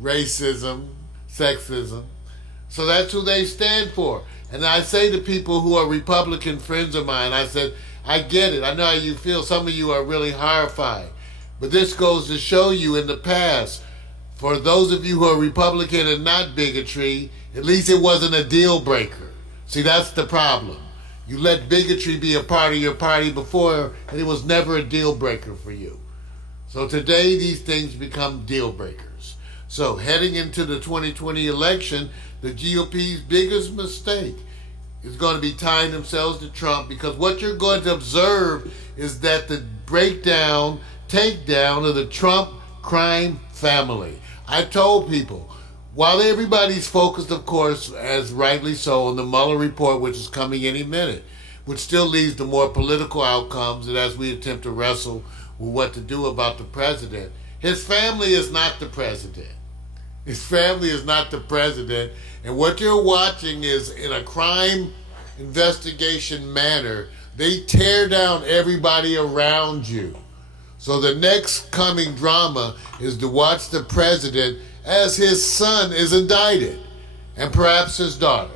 racism, sexism. So that's who they stand for. And I say to people who are Republican friends of mine, I said, I get it. I know how you feel. Some of you are really horrified. But this goes to show you in the past, for those of you who are Republican and not bigotry, at least it wasn't a deal breaker. See, that's the problem. You let bigotry be a part of your party before, and it was never a deal breaker for you. So today, these things become deal breakers. So heading into the 2020 election, the GOP's biggest mistake is going to be tying themselves to Trump, because what you're going to observe is that the breakdown, takedown of the Trump crime family. I told people, while everybody's focused, of course, as rightly so, on the Mueller Report, which is coming any minute, which still leads to more political outcomes, and as we attempt to wrestle with what to do about the president, his family is not the president. His family is not the president. And what you're watching is, in a crime investigation manner, they tear down everybody around you. So the next coming drama is to watch the president as his son is indicted, and perhaps his daughter.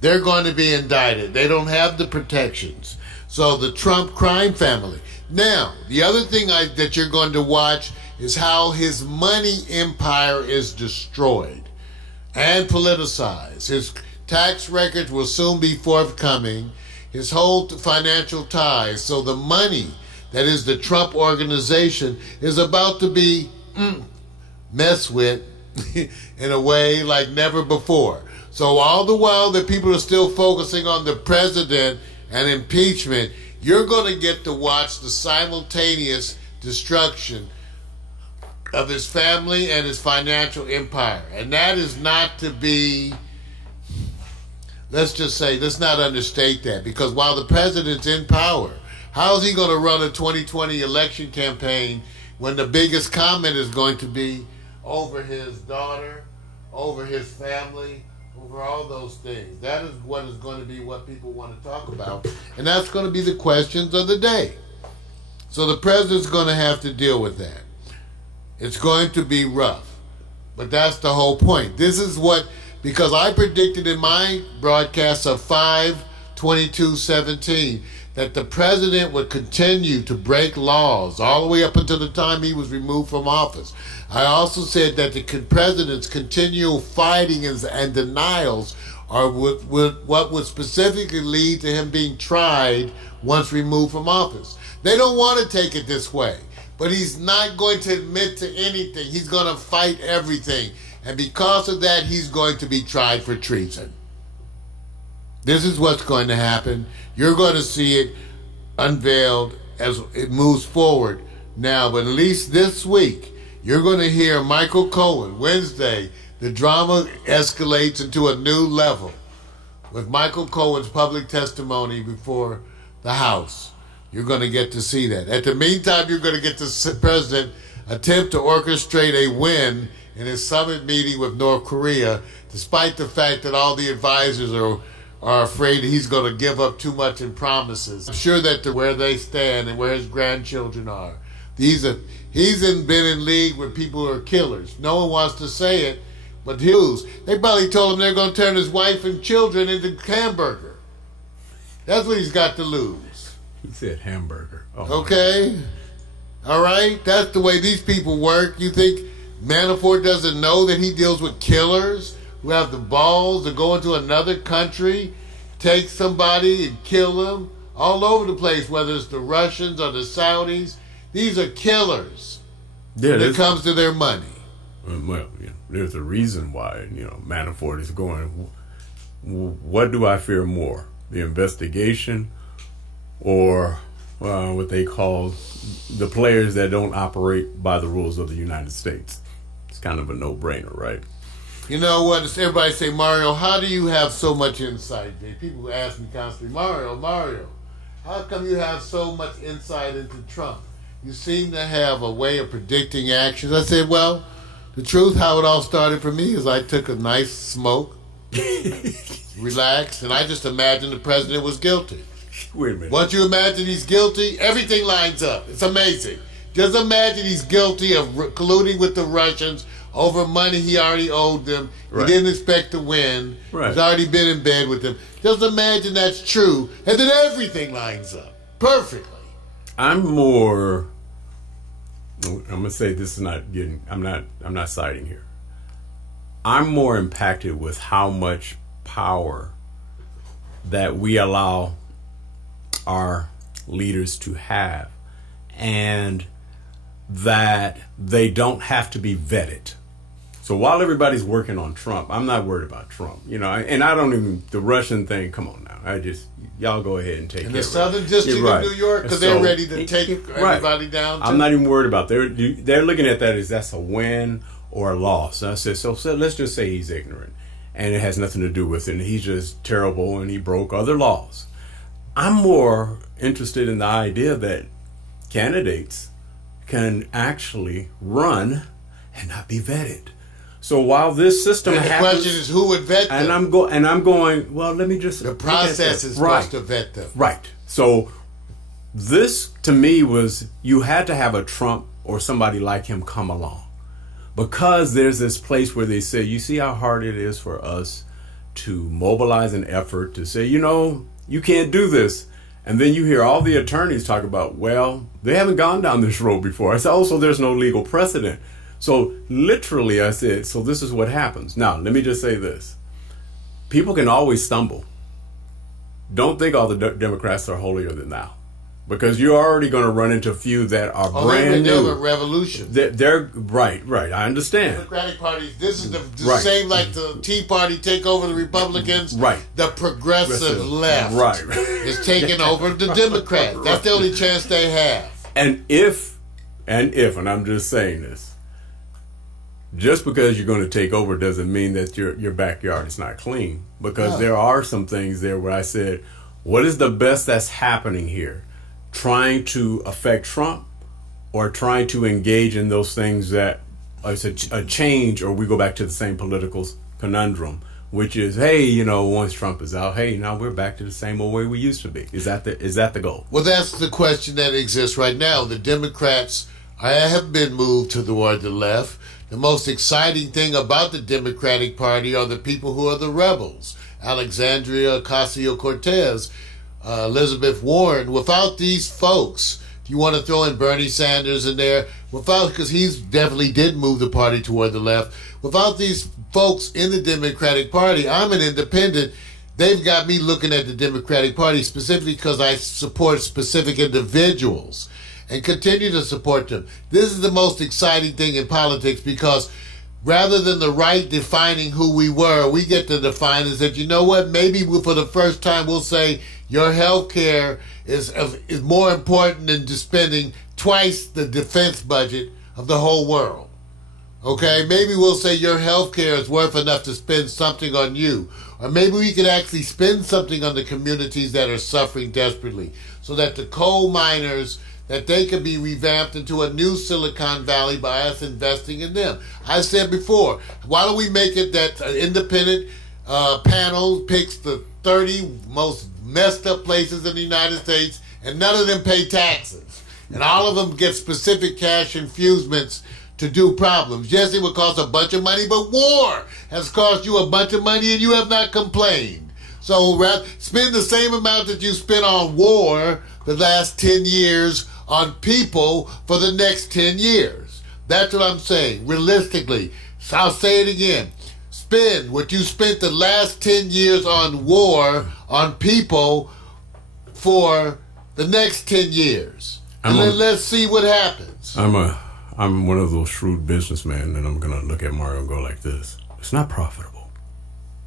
They're going to be indicted. They don't have the protections. So the Trump crime family. Now, the other thing that you're going to watch is how his money empire is destroyed and politicized. His tax records will soon be forthcoming. His whole financial ties. So the money that is the Trump organization is about to be messed with in a way like never before. So all the while that people are still focusing on the president and impeachment, you're going to get to watch the simultaneous destruction of his family and his financial empire. And that is not to be, let's just say, let's not understate that, because while the president's in power, how is he going to run a 2020 election campaign when the biggest comment is going to be over his daughter, over his family, over all those things? That is what is going to be what people want to talk about. And that's going to be the questions of the day. So the president's going to have to deal with that. It's going to be rough. But that's the whole point. This is what, because I predicted in my broadcast of 5/22/17 that the president would continue to break laws all the way up until the time he was removed from office. I also said that the president's continual fighting and denials are what would specifically lead to him being tried once removed from office. They don't want to take it this way, but he's not going to admit to anything. He's going to fight everything. And because of that, he's going to be tried for treason. This is what's going to happen. You're going to see it unveiled as it moves forward now. But at least this week, you're going to hear Michael Cohen. Wednesday, the drama escalates into a new level with Michael Cohen's public testimony before the House. You're going to get to see that. At the meantime, you're going to get the president attempt to orchestrate a win in his summit meeting with North Korea, despite the fact that all the advisors are afraid he's going to give up too much in promises. I'm sure that where they stand and where his grandchildren are, he's been in league with people who are killers. No one wants to say it, but they probably told him they're going to turn his wife and children into hamburger. That's what he's got to lose. He said hamburger. Oh, okay? All right? That's the way these people work. You think Manafort doesn't know that he deals with killers who have the balls to go into another country, take somebody and kill them all over the place, whether it's the Russians or the Saudis? These are killers when it comes to their money. Well, there's a reason why, Manafort is going. What do I fear more? The investigation or what they call the players that don't operate by the rules of the United States? It's kind of a no-brainer, right? You know what? Everybody say, Mario, how do you have so much insight? People ask me constantly, Mario, how come you have so much insight into Trump? You seem to have a way of predicting actions. I said, well, the truth, how it all started for me is I took a nice smoke, relaxed, and I just imagined the president was guilty. Wait a minute. Once you imagine he's guilty, everything lines up. It's amazing. Just imagine he's guilty of colluding with the Russians over money he already owed them. Right. He didn't expect to win. Right. He's already been in bed with them. Just imagine that's true, and then everything lines up perfectly. I'm gonna say this is not getting. I'm not siding here. I'm more impacted with how much power that we allow our leaders to have, and that they don't have to be vetted. So while everybody's working on Trump, I'm not worried about Trump, you know, and I don't even, the Russian thing, come on now. Y'all go ahead and take In care the of it. Southern District Right. of New York, because they're ready to take everybody down. I'm not even worried about it. They're looking at that as that's a win or a loss. And I said, so let's just say he's ignorant and it has nothing to do with it. And he's just terrible and he broke other laws. I'm more interested in the idea that candidates can actually run and not be vetted. So while this system and the happens, question is who would vet them? and I'm going, well, let me just the process is supposed to vet them. Right. So this to me was, you had to have a Trump or somebody like him come along, because there's this place where they say, you see how hard it is for us to mobilize an effort to say, you know, you can't do this. And then you hear all the attorneys talk about, well, they haven't gone down this road before. I said, oh, so there's no legal precedent. So literally I said, so this is what happens. Now, let me just say this. People can always stumble. Don't think all the Democrats are holier than thou, because you're already going to run into a few that are brand new. They're a revolution. They're right. I understand. Democratic Party, this is the same like the Tea Party take over the Republicans. Right. The progressive left Right. is taking over the Democrats. That's the only chance they have. And if, and I'm just saying this, just because you're going to take over doesn't mean that your backyard is not clean, because there are some things there where I said, what is the best that's happening here? Trying to affect Trump, or trying to engage in those things that it's a change, or we go back to the same political conundrum, which is, hey, you know, once Trump is out, hey, now we're back to the same old way we used to be. Is that the goal? Well, that's the question that exists right now. The Democrats have been moved toward the left. The most exciting thing about the Democratic Party are the people who are the rebels. Alexandria Ocasio-Cortez, Elizabeth Warren. Without these folks, you want to throw in Bernie Sanders in there, because he definitely did move the party toward the left. Without these folks in the Democratic Party, I'm an independent. They've got me looking at the Democratic Party specifically because I support specific individuals and continue to support them. This is the most exciting thing in politics, because rather than the right defining who we were, we get to define is that, you know what, maybe for the first time we'll say your health care is more important than just spending twice the defense budget of the whole world. Okay, maybe we'll say your health care is worth enough to spend something on you. Or maybe we could actually spend something on the communities that are suffering desperately, so that the coal miners, that they could be revamped into a new Silicon Valley by us investing in them. I said before, why don't we make it that an independent panel picks the 30 most messed up places in the United States, and none of them pay taxes. And all of them get specific cash infusements to do problems. Yes, it would cost a bunch of money, but war has cost you a bunch of money and you have not complained. So spend the same amount that you spent on war the last 10 years on people for the next 10 years. That's what I'm saying. Realistically, I'll say it again. Spend what you spent the last 10 years on war on people for the next 10 years. And then let's see what happens. I'm one of those shrewd businessmen, and I'm going to look at Mario and go like this. It's not profitable.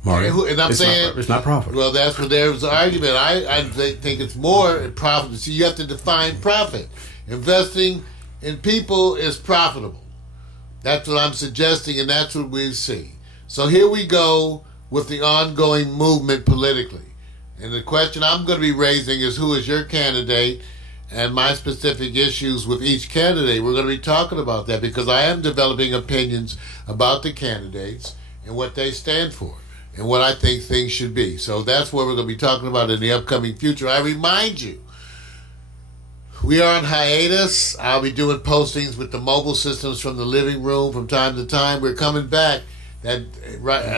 Mario, and I'm saying it's not profitable. Well, that's where there's the argument. I think it's more profitable. See, you have to define profit. Investing in people is profitable. That's what I'm suggesting, and that's what we see. So here we go with the ongoing movement politically. And the question I'm going to be raising is, who is your candidate, and my specific issues with each candidate. We're going to be talking about that, because I am developing opinions about the candidates and what they stand for and what I think things should be. So that's what we're going to be talking about in the upcoming future. I remind you, we are on hiatus. I'll be doing postings with the mobile systems from the living room from time to time. We're coming back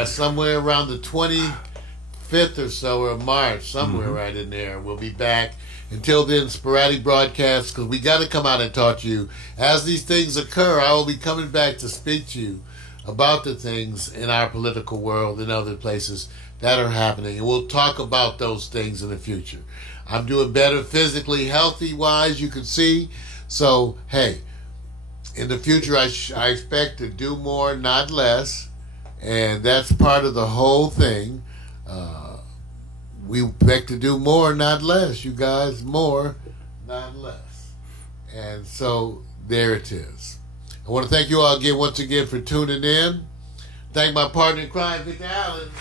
somewhere around the 25th or so of March, somewhere right in there. We'll be back. Until then, sporadic broadcasts, because we got to come out and talk to you. As these things occur, I will be coming back to speak to you about the things in our political world and other places. that are happening, and we'll talk about those things in the future. I'm doing better physically, healthy-wise, you can see. So, hey, in the future, I expect to do more, not less, and that's part of the whole thing. We expect to do more, not less, you guys. More, not less. And so, there it is. I want to thank you all again, once again, for tuning in. Thank my partner in crime, Victor Allen.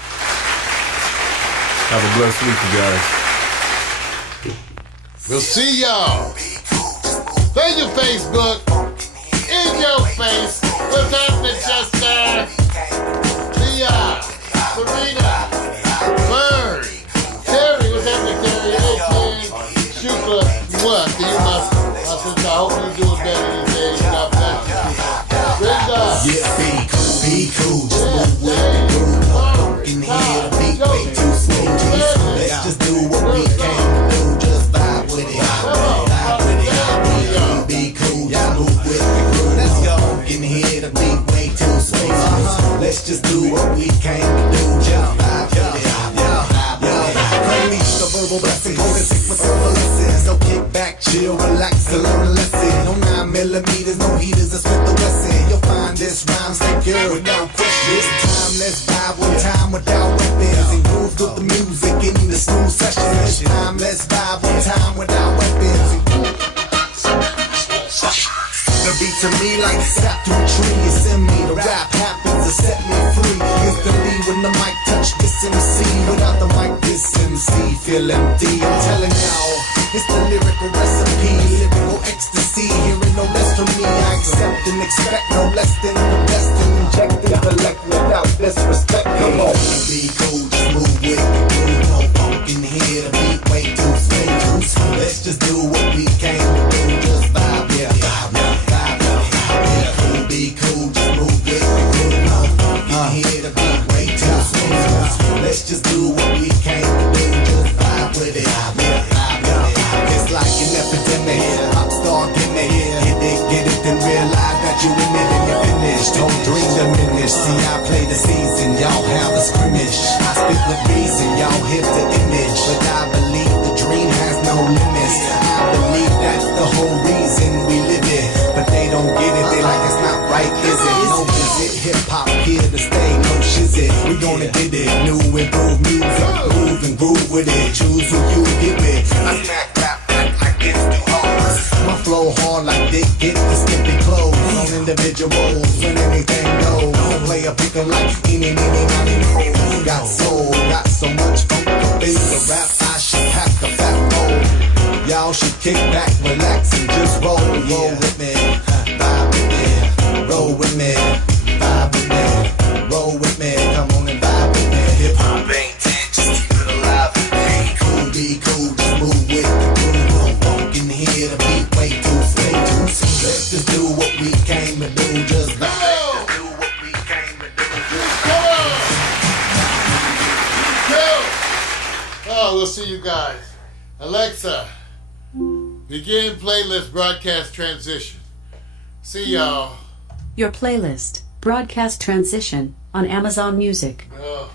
Have a blessed week, you guys. We'll see y'all. Thank you, Facebook. In your face. What's happening, Chester? Leah. Serena. Bird. Terry. What's happening, Terry? Hey, Ken. Shukla. What? To you, my sister. I hope you're doing better these days. God bless you. Brenda. Yeah, be cool. Just move with the groove. In here, be way too smooth. Let's just do what we came to do. Just vibe with it. Be cool. Just move with the groove. Let's go. In here, the beat way too smooth. Let's just do what we came to do. Just vibe with it. Unleash the verbal blessing. Go to take my soul lessons. So kick back, chill, relax, and learn a lesson. No 9mm, no heaters, I split the lesson. You'll find this rhyme stay good without question. This time, let's vibe one time without weapons. And groove with the music in the smooth session. This time, let's vibe one time without weapons. The beat to me like a sap to a tree. It's in me. The rap happens to set me free. Instantly when the mic touch this MC. Without the mic, this MC feel empty. I'm telling y'all, it's the lyrical recipe. Lyrical ecstasy. Hearing no less from me. I accept and expect no less than the best. And inject intellect without disrespect. Come on. Be cool, just move with the groove. No funk in here. The beat way too smooth. Let's just do what we came to do. Just vibe, yeah. Be cool, just move with the groove. No funk in here. The beat way too smooth. Let's just do what we came to do. Just vibe with it. It's like an epidemic. Pop star gimmick. Get it, then realize that you in it and you're finished. Don't dream diminish. See, I play the season, y'all have a scrimmage. I speak with reason, y'all hit the image. But I believe the dream has no limits. I believe that's the whole reason we live it. But they don't get it, they like it's not right, is it? No visit, hip-hop here to stay, no shizit. We gonna get it, new improved music. Groove and groove with it, choose who you get with. I smack rap like it's too hard. My flow hard like they get the skimpy clothes. On individuals, when anything goes. Don't play a pick 'em like any, no. Got soul, got so much funk to face the rap. I should pack a fat roll. Y'all should kick back, relax, and just roll with me. Vibe with me, roll with me. Vibe with me, roll with me. Come on and vibe with me. Hip hop ain't dead, just keep it alive. Be cool, just move with the groove. No funk in here, the beat way too slow. Let's just do what we came to do. Just vibe. Let's do what we came to do. Oh, we'll see you guys. Alexa, begin playlist broadcast transition. See y'all. Your playlist, broadcast transition, on Amazon Music. Oh.